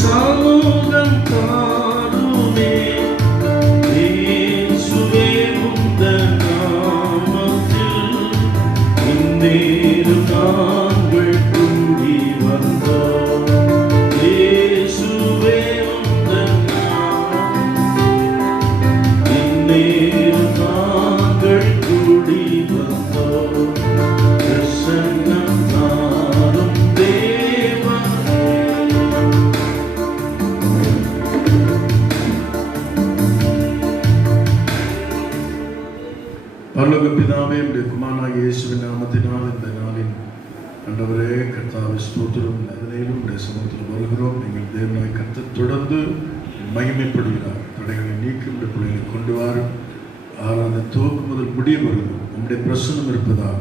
சமூகம் காருமே இயேசுவே உந்தன் நாமத்தில் இந்நேரம் நாங்கள் கூடி வந்தோம். இயேசுவே உந்தன் நாமத்தில் இந்நேரம் நாங்கள் கூடி வந்தோம். பிரசன்னம் தாரும் பரலோக பிதாவே, உம்முடைய குமாரனாகிய இயேசுவின் நாமத்தினால் இந்த நாளின் ஆண்டவரே கர்த்தாவே ஸ்தோத்திரம். அதிலேயும் உம்முடைய சமூகத்தில் வருகிறோம். நீங்கள் தேவனாய் கர்த்தர் தொடர்ந்து மகிமைப்படுகிறார். தடைகளை நீக்கி உம்முடைய பிள்ளைகளை கொண்டு வாரும். ஆராதனை துவக்கு முதல் முடிய வருகிறோம். உம்முடைய பிரசன்னம் இருப்பதால்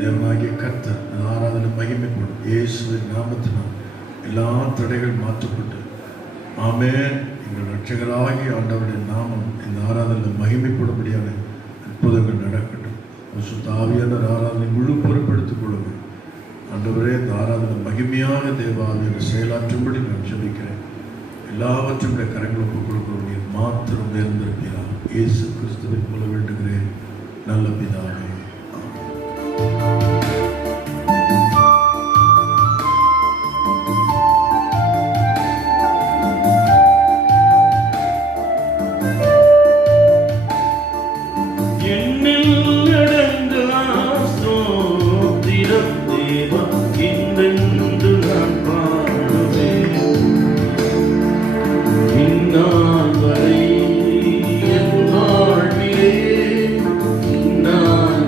தேவனாகிய கர்த்தர் ஆராதனை மகிமைப்படும். இயேசுவின் நாமத்தினால் எல்லா தடைகள் மாற்றப்பட்டு ஆமென். எங்கள் இரட்சகராகிய ஆண்டவருடைய நாமம் இந்த ஆராதனை மகிமைப்படும்படியான அற்புதங்கள் நடக்கட்டும். பரிசுத்த ஆவியானவர் ஆராதனை முழு பொறுப்பெடுத்துக் கொள்ளுங்கள். ஆண்டவரே, இந்த ஆராதனை மகிமையாக தேவாவியான செயலாற்றும்படி நான் ஜெபிக்கிறேன். எல்லாவற்றும் கரங்களுக்கு கொடுக்கிறோம். நீர் மாத்திரம் நேர்ந்திருக்கிறார். இயேசு கிறிஸ்துவின் மூலம் வேண்டுகிறேன் நல்ல பிதாவே. நான்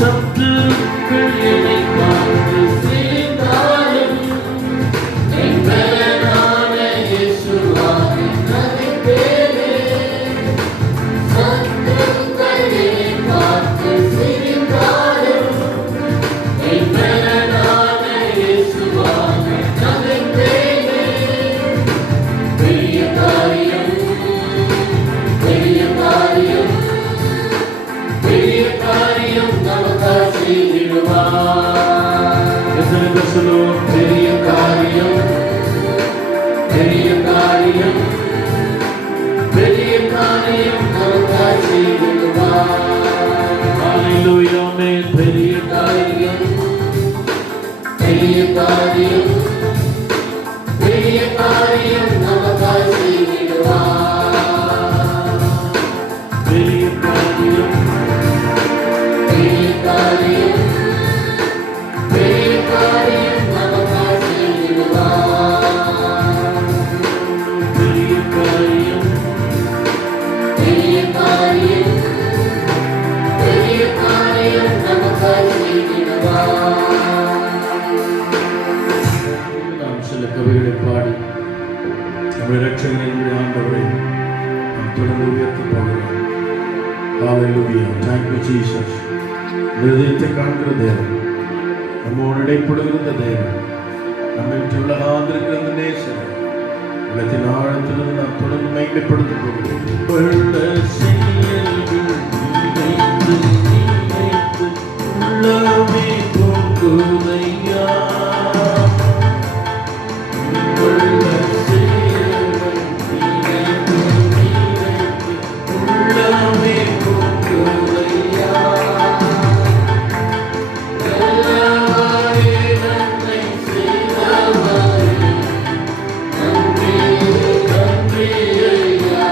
சத்துருக்கள் என்னை பார்த்து சிரித்தாலும் என் பலனான இயேசுவாக நதிப்பேனே. சத்துருக்கள் என்னை பார்த்து சிரித்தாலும் என் பலனான இயேசுவாக நதிப்பேனே. பெரிய காரியம், பெரிய காரியம், பெரிய காரியம் நமக்காக செய்திடுவார். எத்தனை சொல்லுவோம்? பெரிய காரியம், பெரிய காரியம், பெரிய காரியம் நமக்காக செய்திடுவார். ஹல்லேலூயா. ஆமென். பெரிய காரியம், பெரிய காரியம், பெரிய காரியம் நமக்காக செய்திடுவார். பெரிய காரியம், பெரிய காரியம், பெரிய காரியம் நமக்காக செய்திடுவார். பெரிய காரியம், பெரிய காரியம், பெரிய காரியம் நமக்காக செய்திடுவார். நாம் சில கவிகளை பாடி நம்முடைய இரட்சகரின் ஆண்டவரை நாம் தொடர்ந்து உயர்த்தப் போகிறோம். ஹல்லேலூயா. Thank you Jesus. இதயத்தை காண்கிற தேவன், நம்மோடு இடைப்படுகிற தேவன், நம்மை உள்ள ஆந்திருக்கிற அந்த நேசர், உள்ளத்தின் ஆழத்திலிருந்து நாம் தொடர்ந்து மையப்படுத்த போகிறோம். உள்ள செயல்கள் நினைத்து நினைத்து உள்ளமே பொங்குதையா. உள்ள செயல்கள் நினைத்து நினைத்து உள்ளமே பொங்குதையா. நல்லவரே நன்மை செய்தவரே, நன்றி நன்றி ஐயா.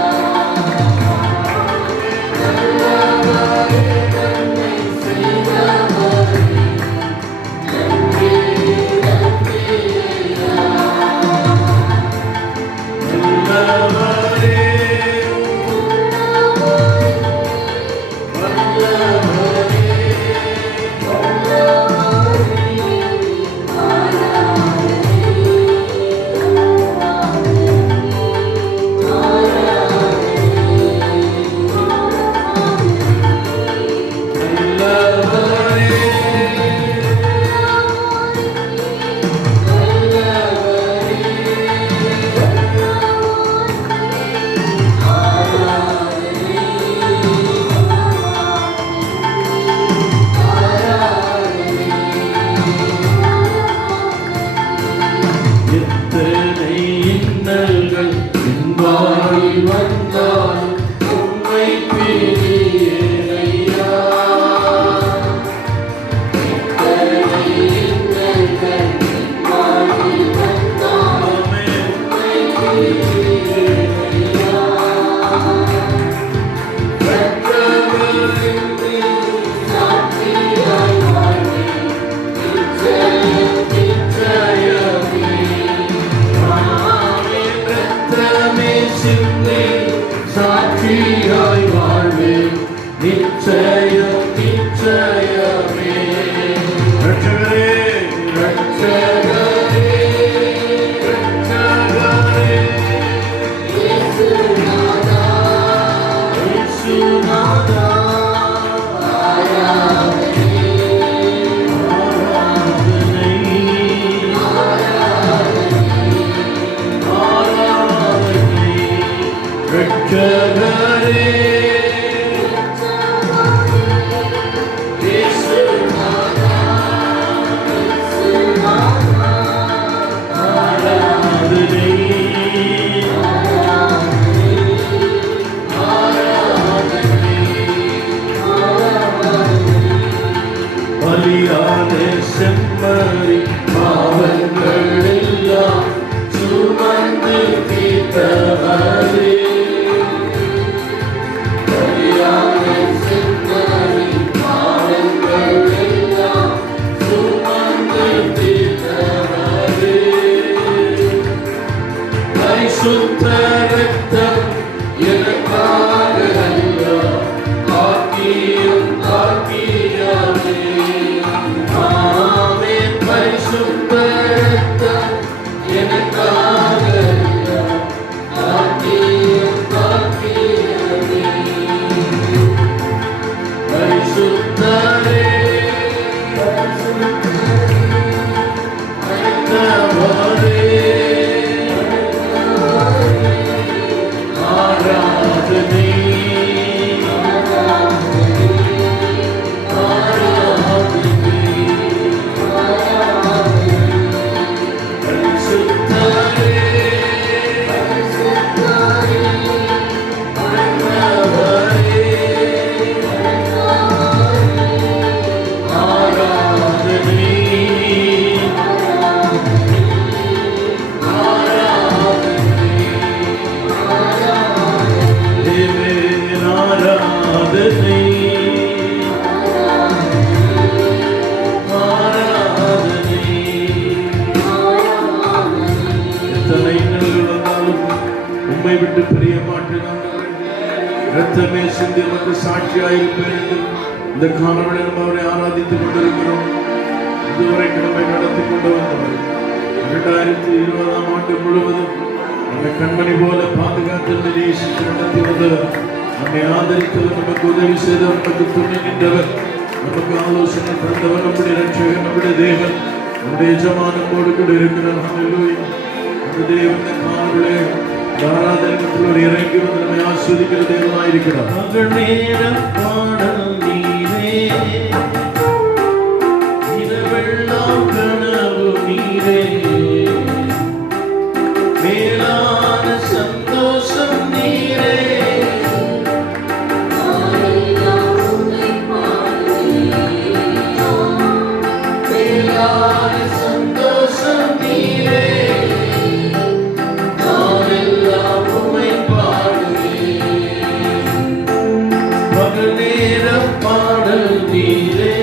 ரத்தமே சிந்தி நமக்கு சாட்சியாயிருப்பேன் என்று இந்த காலவெளியில் நம்ம அவரை ஆராதித்துக் கொண்டிருக்கிறோம். இதுவரை நம்மை நடத்தி கொண்டு வந்தவர் 2020 ஆண்டு முழுவதும் நம்மை கண்மணி போல பாதுகாத்து நேசித்து நடத்தி வந்தவர், நம்மை ஆதரித்தவர், நமக்கு உதவி செய்தவர், நமக்கு துணை நின்றவர், நமக்கு ஆலோசனை தந்தவர், நம்முடைய ரட்சகர், நம்முடைய தேவன், நம்முடைய எஜமானோடு கூட இருக்கிறார். ஹல்லேலூயா. அந்த தேவன் இந்த காலவெளியிலே ஆராதனைக்குள் இறங்கி வந்து நம்மை ஆஸ்வதிக்கிற தேவனாயிருக்கிறார். மகள் நேரம் பாடல் நீரே, இரவெல்லாம் கனவு நீரே, மேலான சந்தோஷம் நீரே, மேலான சந்தோஷம் நீரே, நானெல்லாம் உம்மை பாடுவேன். பகல் நேரம் பாடல் நீரே,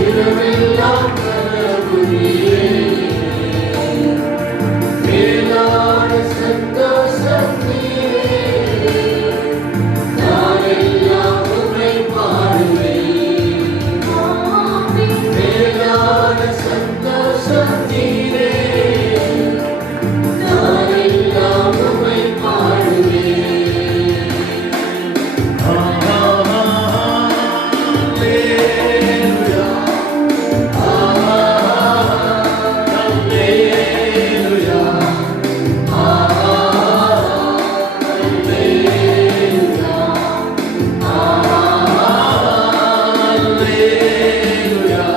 இரவெல்லாம் கனவு நீரே, மேலான சந்தோஷம் நீரே, நானெல்லாம் உம்மை பாடுவேன். மேலான சந்தோஷம் நீரே, நானெல்லாம் உம்மை பாடுவேன். ஹல்லேலூயா, ஹல்லேலூயா, ஹல்லேலூயா, ஹல்லேலூயா,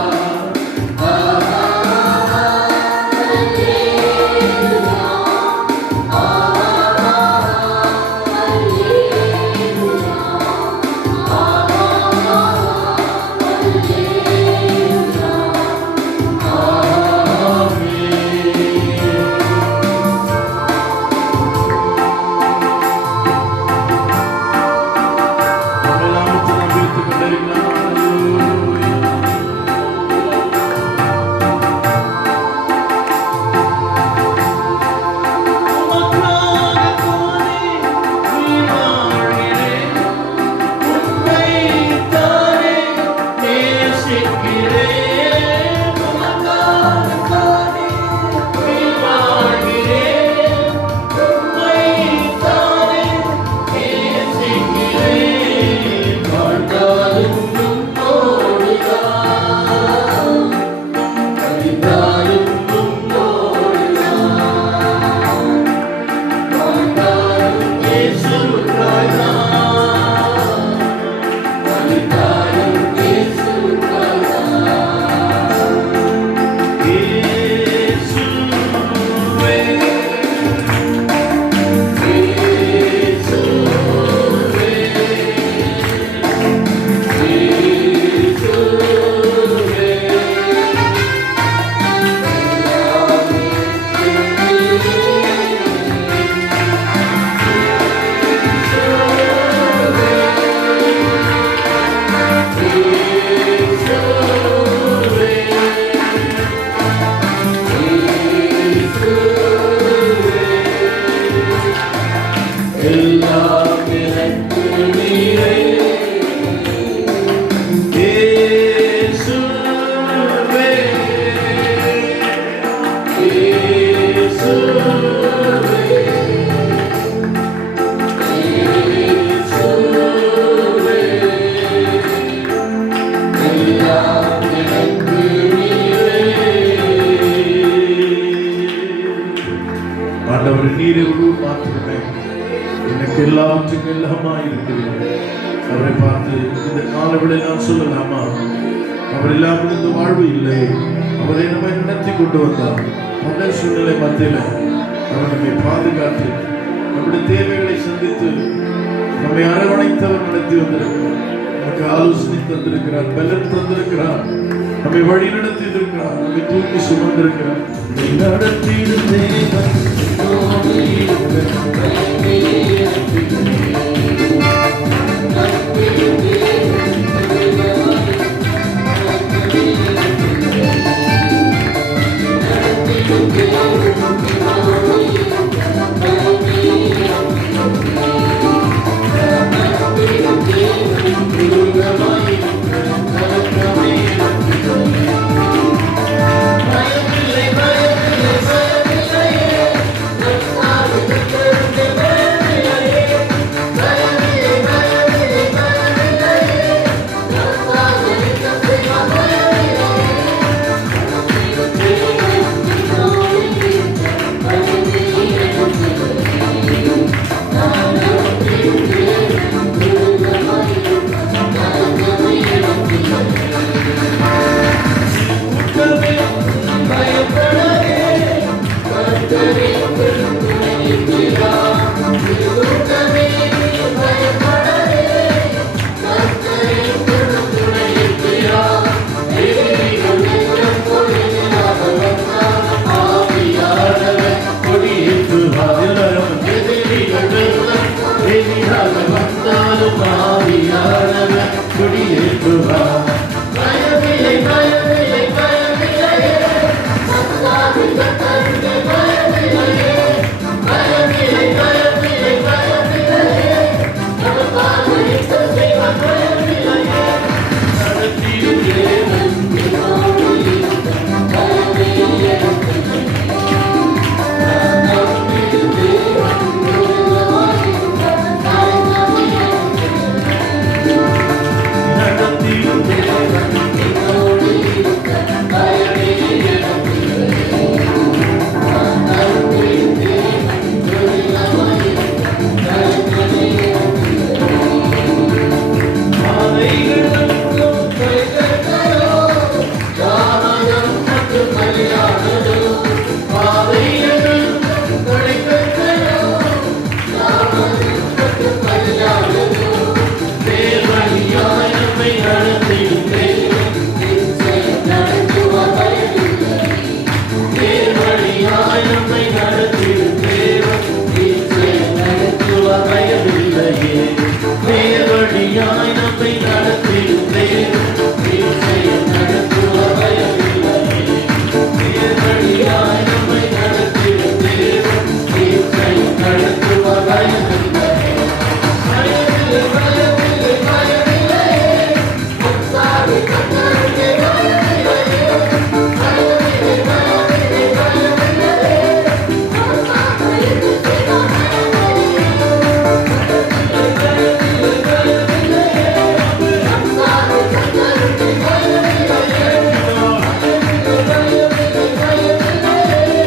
எல்லாம் எனக்கு நீரே, இயேசுவே, இயேசுவே, இயேசுவே, எல்லாம் எனக்கு நீரே. ஆண்டவர் நீரே மாற்றுமே எனக்கு எல்லாவற்றுக்கும் எல்லாமா இருக்கிறீர்கள். அவரை பார்த்து இந்த காலவிட நான் சொல்லலாமா? அவர் இல்லாமல் இந்த வாழ்வு இல்லை. அவரை நம்மை நடத்தி கொண்டு வந்தார். பல சூழ்நிலை மத்தியில் அவர் நம்மை பாதுகாத்து நம்முடைய தேவைகளை சந்தித்து நம்மை அரவணைத்தவர் நடத்தி வந்திருக்கிறார். நமக்கு ஆலோசனை தந்திருக்கிறார், பலன் தந்திருக்கிறார், நம்மை வழி நடத்தி இருக்கிறார், நம்மை தூக்கி சுமந்திருக்கிறார். நடத்திடும் தேவன் என்னோடு இருக்கிறார். பயமில்லை பயமில்லை பயமில்லையே கர்த்தாவின் கட்டளைக்கு பயமில்லையே பயமில்லை பயமில்லை பயமில்லையே நமக்காக யுத்தம் செய்வார் பயமில்லையே நடத்திடும் தேவன் என்னோடு இருக்கிறார் பயமே எனக்கு நான் நம்பிடும் தேவன் உறுதியாய் இருக்கிறார் பயமே எனக்கு நடத்திடும் தேவன் என்னோடு இருக்கிறார் பயமே எனக்கு நான் நம்பிடும் தேவன் உறுதியாய் இருக்கிறார் பயமே எனக்கு பாதைகளும் கைகட்டலோ தாமதம் மற்றும் பலியானதோ பாதைகளும் கைகட்டலோ தாமதம் மற்றும் பலியானதோ தேவனியாய் நம்மை நடத்திடும் தேவன் நிச்சயம் நடத்துவார் பயமில்லை தேவனியாய் நம்மை நடத்திடும் தேவன் நிச்சயம் நடத்துவார் பயமில்லையே தேவனியாய் நம்மை நடத்திடும் தேவன் நிச்சயம் நடத்துவார் பயமில்லையே தேவனியாய் நம்மை நடத்திடும் தேவன் நிச்சயம் நடத்துவார் பயமில்லையே பயமில்லை பயமில்லை பயமில்லையே கர்த்தாவே கர்த்தாவே பயமில்லையே பயமில்லை பயமில்லை பயமில்லையே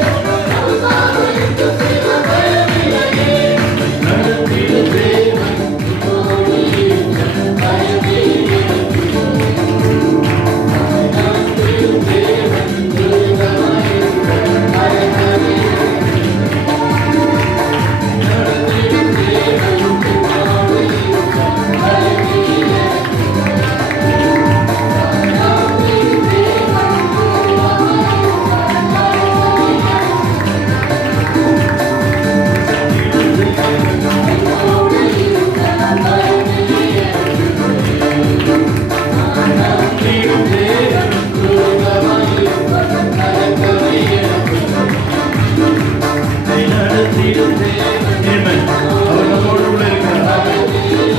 நமக்காக யுத்தம் செய்வார் பயமில்லையே அவர் நம்மோடு கூட இருக்கிறார்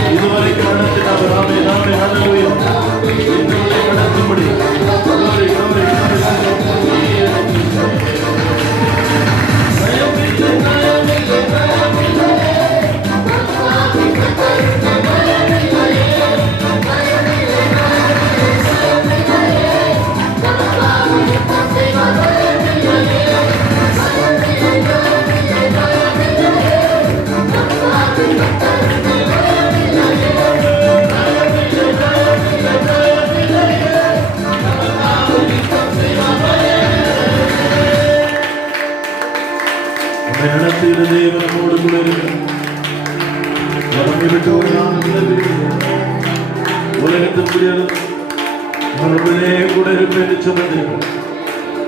இதுவரைக்கும் நடத்தினார் ஆமே ஆமே ஹல்லேலூயா என்னை நடத்தும்படி glory glory பயமில்லை பயமில்லை பயமில்லையே கர்த்தாவின் கட்டளைக்கு பயமில்லையே பயமில்லை பயமில்லை பயமில்லையே நமக்காக யுத்தம் செய்வார் பயமில்லையே பயமில்லை பயமில்லை பயமில்லையே கர்த்தாவின் கட்டளைக்கு பயமில்லையே பயமில்லை பயமில்லை பயமில்லையே நமக்காக யுத்தம் செய்வார் பயமில்லையே நம்மை நடத்திய தேவன் நம்மோடு கூட இருக்கிறார் நம்மை விட்டு ஒரு நாள் உலகத்தின் புரியாது நம்முடனே கூட இருப்பேன் என்று சொன்ன தேவன்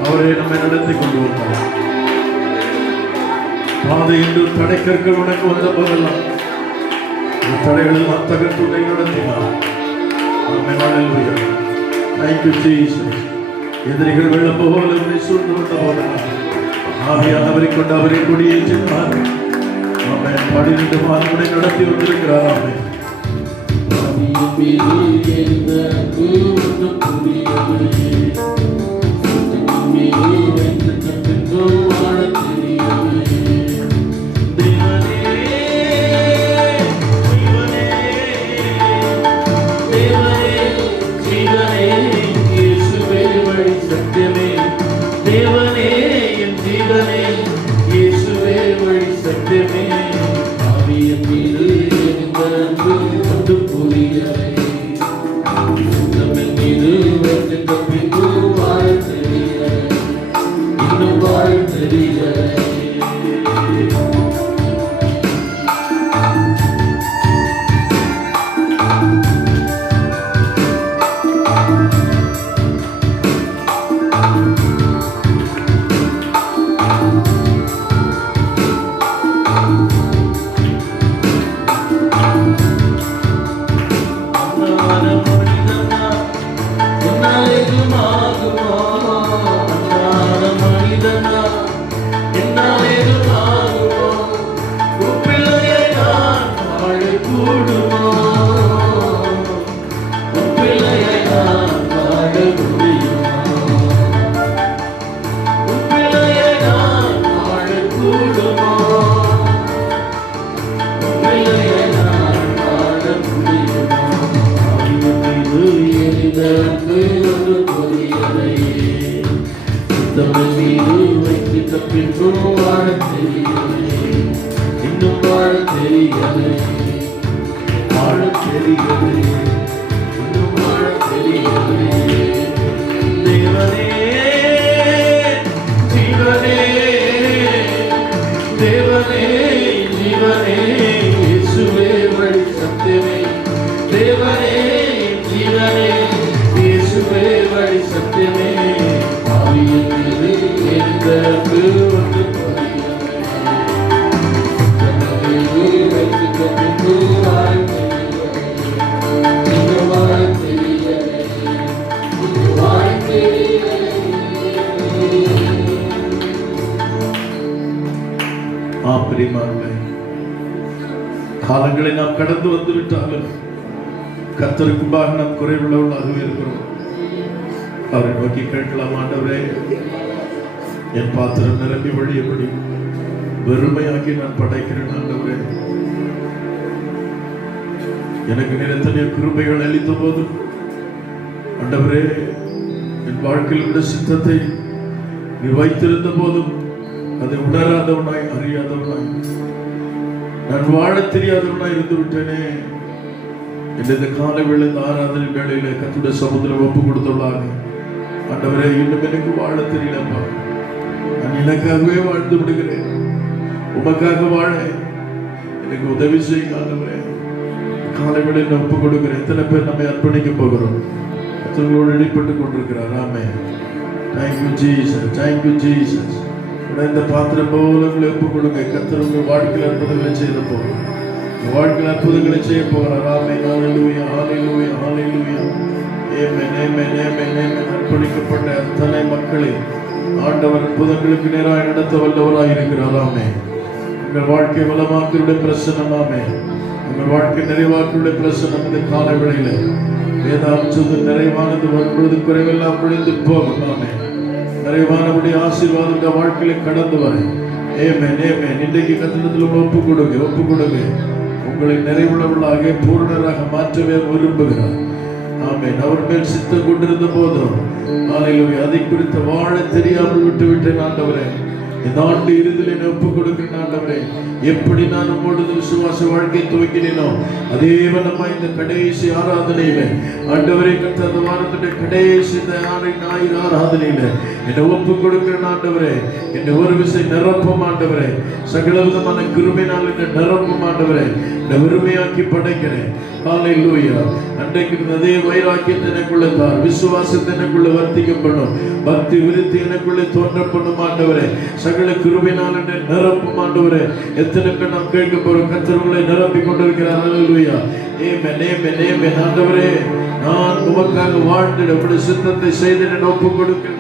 அவரே நம்மை நடத்தி கொண்டு வந்தார் பாதை என்று தடைக்கற்கள் உனக்கு வந்த போதெல்லாம் தடைகள் எல்லாம் தகர்த்து உன்னை நடத்தினார் நம்மை ஹல்லேலூயா Thank you Jesus எதிரிகள் வெள்ளம் போல உன்னை சூழ்ந்து வந்த போதெல்லாம் ஆவியானவரை கொண்டு அவரை கொடியேற்றினார் ஆமென் 12 மாதங்களை நடத்தி வந்திருக்கிறார் ஆமென் தேவனே என் ஜீவனே இயேசுவே வழி சத்தியமே ஆவியின் மீது எந்த அன்பு கொண்டு புரியவே நம்மின் மீது எதுமாகுமோ அண்ணான மனிதனா என்னால் எதுமாகுமோ உன் பிள்ளையை நான் வாழக்கூடுமோ உன் பிள்ளையை நான் வாழ முடியுமோ உன் பிள்ளையை நான் வாழக்கூடுமோ உன் பிள்ளையை நான் வாழ முடியுமோ எரிதற்கு ஒரு பொறியலையே சுத்தமிழ் மீது வைத்து பின்பும் வாழ தெரியலையே இன்னும் வாழ தெரியலையே வாழ தெரியலையே இன்னும் வாழ தெரியலையே தேவனே ஜீவனே தேவனே ஜீவனே இயேசுவே வழி சத்தியமே தேவனே ஜீவனே இயேசுவே வழி சத்தியமே ஆவியிலே எரிதற்கு ஒரு காலங்களை நாம் கடந்து வந்து விட்டாலும் கர்த்தருக்கும்பாக நாம் குறைவுள்ளவர்களாகவே இருக்கிறோம். அவரை நோக்கி கேட்கலாம், ஆண்டவரே என் பாத்திரம் நிரம்பி வழியபடி வெறுமையாக்கி நான் படைக்கிறேன். ஆண்டவரே எனக்கு நிறத்தனைய கிருபைகள் அளித்த போதும் ஆண்டவரே என் வாழ்க்கையில் உள்ள சித்தத்தை நீ வைத்திருந்த போதும் அதை உணராதவனாய் அறியாதவனாய் நான் வாழ தெரியாதவனாய் இருந்து விட்டேனே. இந்த காலை வேளை ஆராதனை வேளையில கர்த்தருடைய சமூகத்தில் ஒப்பு கொடுத்துள்ளாங்க. ஆண்டவரே இன்னும் எனக்கு வாழ தெரியலப்பா, நான் எனக்காகவே வாழ்ந்து விடுகிறேன், உமக்காக வாழ எனக்கு உதவி செய்யுங்க. ஆண்டவரே காலை வேளையில ஒப்பு கொடுக்கிறேன். எத்தனை பேர் நம்மை அர்ப்பணிக்க போகிறோம்? கர்த்தரோடு இடைப்பட்டுக் கொண்டிருக்கிறார். ஆமென். Thank you Jesus, thank you Jesus. இந்த பாத்திரம் போல ஒப்பு கொடுங்க. கர்த்தர் உங்கள் வாழ்க்கையில் அற்புதங்களை செய்த போகிறார், வாழ்க்கையில் அற்புதங்களை செய்ய போகிறார். ஆமென். ஹல்லேலூயா, ஹல்லேலூயா, ஹல்லேலூயா. ஆமென், ஆமென், ஆமென், ஆமென். அர்ப்பணிக்கப்பட்ட அத்தனை மக்களை ஆண்டவர் அற்புதங்களுக்கு நேராக நடத்த வல்லவராக இருக்கிறார். ஆமென். உங்கள் வாழ்க்கை வளமாக்களுடைய பிரசனம். ஆமென். உங்கள் வாழ்க்கை நிறைவாக்களுடைய பிரசனம் இந்த கால வேளையில வேதாம்சத்து நிறைவானது வரும்பொழுது குறைவெல்லாம் பொழிந்து போகும். ஆமென். நிறைவானபடி ஆசீர்வாதம் வாழ்க்கையில கடந்து வர ஆமென், ஆமென். இன்றைக்கு கர்த்தரிடத்தில் ஒப்பு கொடுங்க, ஒப்பு கொடுங்க. உங்களை நிறைவுள்ளவர்களாக பூரணராக மாற்றவே விரும்புகிறார். ஆமென். அவர் மேல் சித்தம் கொண்டிருந்த போதும் ஹல்லேலூயா அதை குறித்து வாழ தெரியாமல் விட்டு விட்டேன். ஆண்டவரே இந்த ஆண்டு இறுதியில் ஒப்பு கொடுக்கிறேன். ஆண்டவரே எப்படி நான் உங்களோட விசுவாச வாழ்க்கை துவங்கினேனோ அதே வண்ணமா இந்த கடைசி ஆராதனையில ஆண்டவரே கர்த்தர் வாரத்துடைய கடைசி இந்த ஞாயிறு ஆராதனையில என்னை ஒப்பு கொடுக்கிறேன். ஆண்டவரே என்னை ஒரு விசை நிரப்பும். ஆண்டவரே சகல விதமான கிருபையினால் என்னை நிரப்பும். ஆண்டவரே என்னை வெறுமையாக்கி படைக்கிறேன். ஹல்லேலூயா. அன்றைக்கு அதே வைராக்கியத்தை எனக்குள்ள தார், விசுவாசத்தை எனக்குள்ள வர்த்திக்கப்படும், பக்தி விருத்தி எனக்குள்ளே தோன்றப்படும். ஆண்டவரே சகல கிருபையினால் என்னை நிரப்பும். ஆண்டவரே எத்தனை பேர் நாம் கேட்க போறோம்? கர்த்தர்களை நிரப்பி கொண்டிருக்கிறார். ஹல்லேலூயா. ஆமென், ஆமென், ஆமென். ஆண்டவரே நான் உமக்காக வாழ்ந்திட உம்முடைய சித்தத்தை செய்து என்னை ஒப்பு கொடுக்கிறேன்.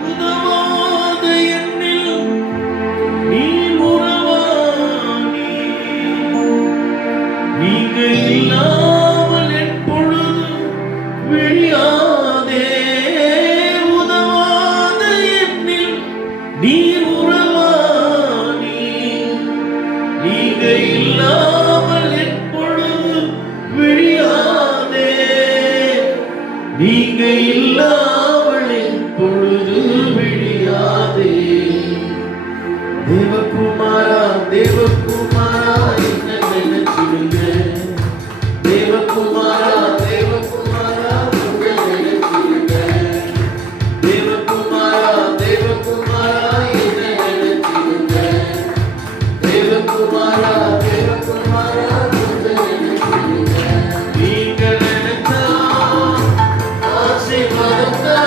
நீங்க இல்லாமல் எப்பொழுது விழியாதே, உதவாத என்னில் நீர் உறவானி. நீங்க இல்லாமல் எப்பொழுது விழியாதே, நீங்க இல்லாமல் எப்பொழுது விழியாதே. தேவகுமாரா, தேவகுமாரா என்ன நினைச்சிடுங்க. தேவகுமாரா, தேவகுமாரா உங்களை நினைச்சிடுங்க. தேவகுமாரா, தேவகுமாரா என்ன நினைச்சிடுங்க. தேவகுமாரா, தேவகுமாரா உங்களை நினைச்சிடுங்க. நீங்க நினைச்சா ஆசீர்வாதத்தா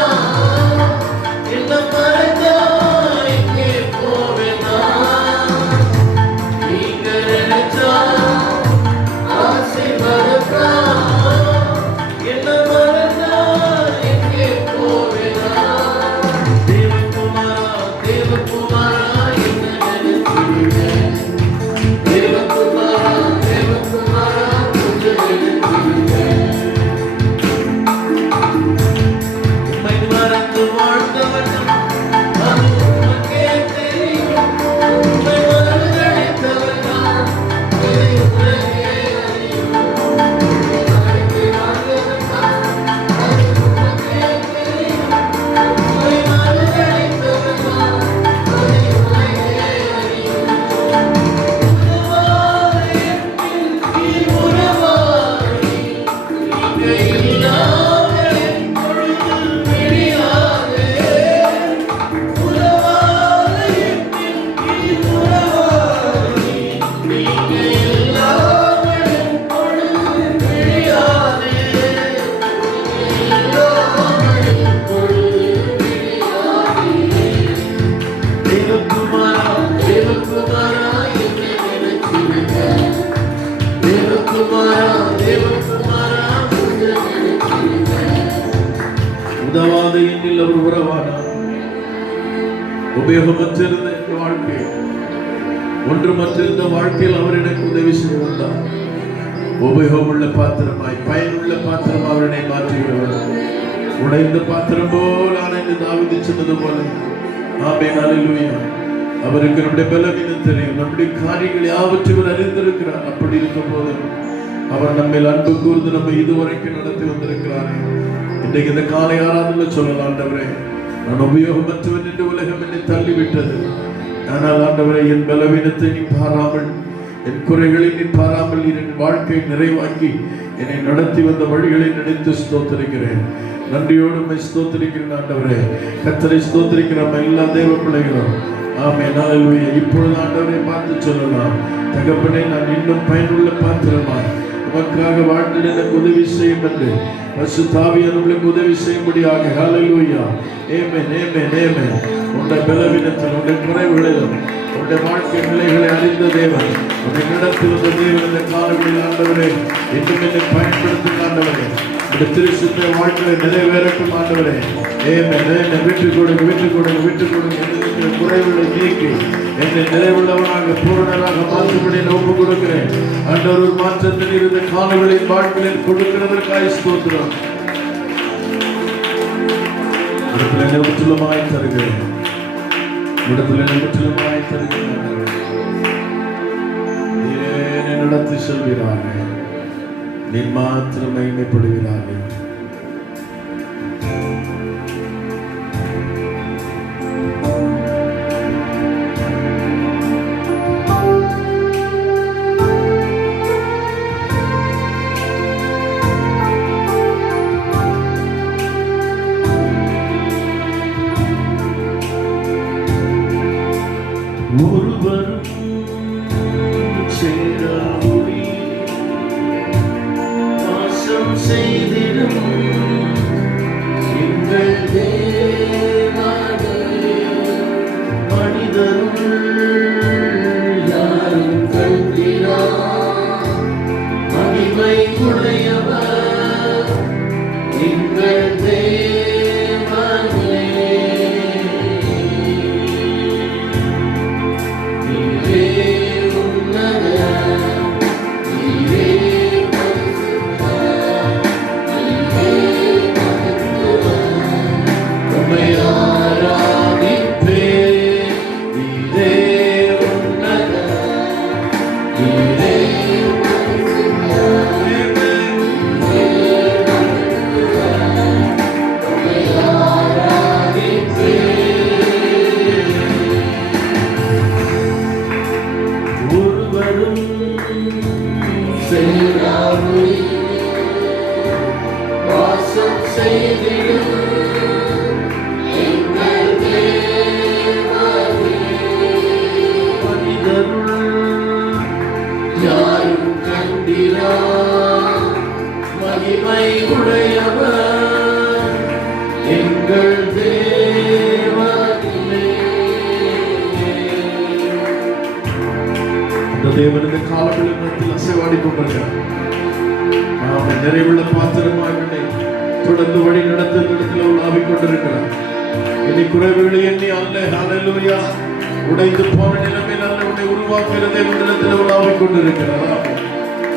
உதவாத எண்ணில் அவர் உறவானார். உபயோகமற்றிருந்த இந்த வாழ்க்கை, ஒன்றுமற்றிருந்த வாழ்க்கையில் அவர் எனக்கு உதவி செய்ய வந்தார். உபயோகமுள்ள பாத்திரமாய், பயனுள்ள பாத்திரம் அவரை மாற்றுகிறவர். உடைந்த பாத்திரம் போல் என்று தாவீது சொன்னது போல. ஆமென், அல்லேலூயா. அவருக்கு நம்முடைய பலவீனம் தெரியும், நம்முடைய காரியங்கள் யாவற்றையும் அறிந்திருக்கிறார். அப்படி இருக்கும் போது அவர் நம்ம அன்பு கூர்ந்து நம்ம இதுவரைக்கும் நடத்தி வந்திருக்கிறார். இன்றைக்கு இந்த காலை ஆராதனை சொல்லலாம், ஆண்டவரே நான் உபயோகமற்றவன் என்று உலகம் என்னை தள்ளிவிட்டது. ஆனால் ஆண்டவரே என் பலவீனத்தை நீ பாராமல், என் குறைகளை நீ பாராமல் என் வாழ்க்கை நிறைவாக்கி என்னை நடத்தி வந்த வழிகளை நினைத்து ஸ்தோத்திரிக்கிறேன். நன்றியோடு ஸ்தோத்திரிக்கிறேன் ஆண்டவரே. கர்த்தரை ஸ்தோத்திரிக்கிற நம்ம எல்லா தேவ பிள்ளைகளும் ஆமென், அல்லேலூயா. இப்பொழுது ஆண்டவரை பார்த்து சொல்லலாம், தகப்பனே நான் இன்னும் பயனுள்ள பாத்திரமாய் உமக்காக வாழ்ந்து எனக்கு உதவி செய்யும் என்று பரிசுத்த ஆவியானவருக்கு உதவி செய்யும்படியாக. ஹல்லேலூயா. ஆமென், ஆமென், ஆமென். உன்னுடைய பலவீனத்தில், உன்னுடைய குறைவுகளிலும், உன்னுடைய வாழ்க்கை நிலைகளை அறிந்த தேவன், உன்னை நடத்தி வந்த தேவன் இந்த காலங்களில் ஆண்டவரே இன்னும் என்னை பயன்படுத்தும் ஆண்டவரே. இந்த திருச்சித்த வாழ்க்கையை நிறைவேறட்டும் ஆண்டவரே. ஆமென், ஆமென். விட்டுக் கொடுங்க, விட்டுக் கொடுங்க, விட்டுக் கொடுங்க. குறைவுகளை நீக்கி என்னை நிறைவுள்ளவனாக பூரணராக மாற்றும்படி ஒப்பு கொடுக்கிறேன். ஆண்டவர் ஒரு மாற்றத்தில் இருந்த காலங்களின் வாழ்க்கையில் கொடுக்கிறதற்காக ஸ்தோத்திரம். இடத்துல முற்றிலுமாய் தருகிறேன், இடத்துல முற்றிலுமாய் தருகிறேன். நீரே நடத்தி செல்கிறார்கள், நீ மாத்திரம் மகிமைப்படுகிறார்கள். தேவனுக்கு காலங்களில் அசைவாடி கொண்டிருக்கிறார். நிறைவுள்ள பாத்திரமாக தொடர்ந்து வழி நடத்துவதில் உலாவிக் கொண்டிருக்கிறார். இனி குறைவுகளை எண்ணி அல்ல, ஹல்லேலூயா, உடைந்து போன நிலைமையில் அல்ல, உன்னை உருவாக்குகிறதை உன்னிடத்தில் உலாவிக் கொண்டிருக்கிறார்.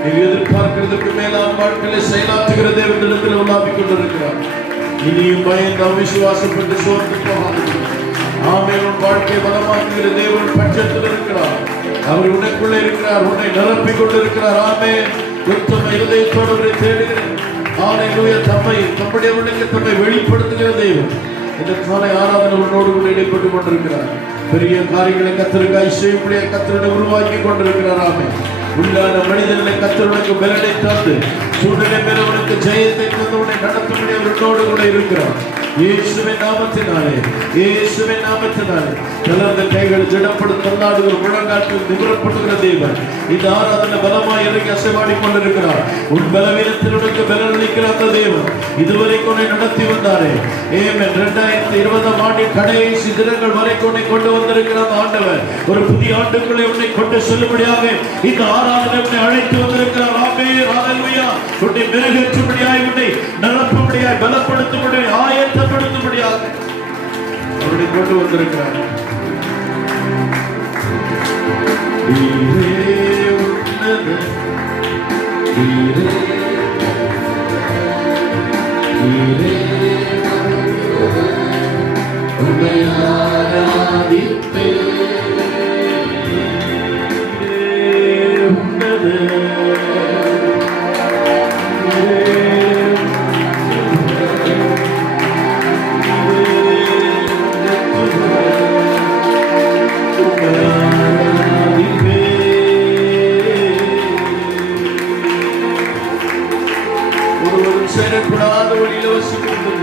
நீ எதிர்பார்க்கிறதுக்கு மேலான வாழ்க்கையை செயலாற்றுகிற தேவனிடத்தில் உலாவிக் கொண்டிருக்கிறார். இனியும் பயந்து அவிசுவாசப்பட்டு சோர்ந்து போகாது. ஆமென். உன் வாழ்க்கை பலமாக்குகிற தேவன் பட்சத்தில் இருக்கிறார். அவர் உனக்குள்ளே இருக்கிறார், உன்னை நிரப்பிக் கொண்டிருக்கிறார். ஆமென். உத்தம இருதயத்தோடு அவரை தேடுகிறேன். ஹல்லேலூயா. தம்முடைய உள்ளத்தை தம்மை வெளிப்படுத்துகிற தேவன் இந்த காலை ஆராதனை உன்னோடு கூட இடைப்பட்டு கொண்டிருக்கிறார். பெரிய காரியங்களை கர்த்தருக்காய் செய்யும்படிய கர்த்தரை உருவாக்கி கொண்டிருக்கிறார். ஆமென். உள்ளான மனிதர்களை கர்த்தருக்கு பலனை தந்து சூழ்நிலை மேல உனக்கு ஜெயத்தை தந்து உன்னை நடத்தும்படி அவர் உன்னோடு கூட இருக்கிறார். இயேசுவின் நாமத்தினாலே, இயேசுவின் நாமத்தினாலே தளர்ந்த கைகள் திடப்படும் தள்ளாடுகிற முழங்காற்றில் நிபுணப்படுகிற தேவன் இந்த ஆராதனை பலமாய் இறங்கி அசைவாடி கொண்டிருக்கிறார். உன் பலவீனத்தில் உனக்கு பலனளிக்கிற அந்த தேவன் இதுவரைக்கும் உன்னை நடத்தி வந்தாரே. ஆமென். 2020 ஆண்டின் கடைசி தினங்கள் வரைக்கும் உன்னை கொண்டு வந்திருக்கிற அந்த ஆண்டவர் ஒரு புதிய ஆண்டுக்குள்ளே உன்னை கொண்டு செல்லும்படியாக இந்த ஆராதனை உன்னை அழைத்து வந்திருக்கிறார். ஆமென். ஹல்லேலூயா. உன்னை மெருகேற்றும்படியாய், உன்னை நிரப்பும்படியாய், பலப்படுத்தும்படியாய் ஆயத்தம் அவருடைய கொண்டு வந்திருக்கிறார். நீரே உன்னத, நீரே நீரே உம்மை ஆராதிப்பேன். நீரே உன்னத, சேரக்கூடாத ஒளியில வசிக்கிறது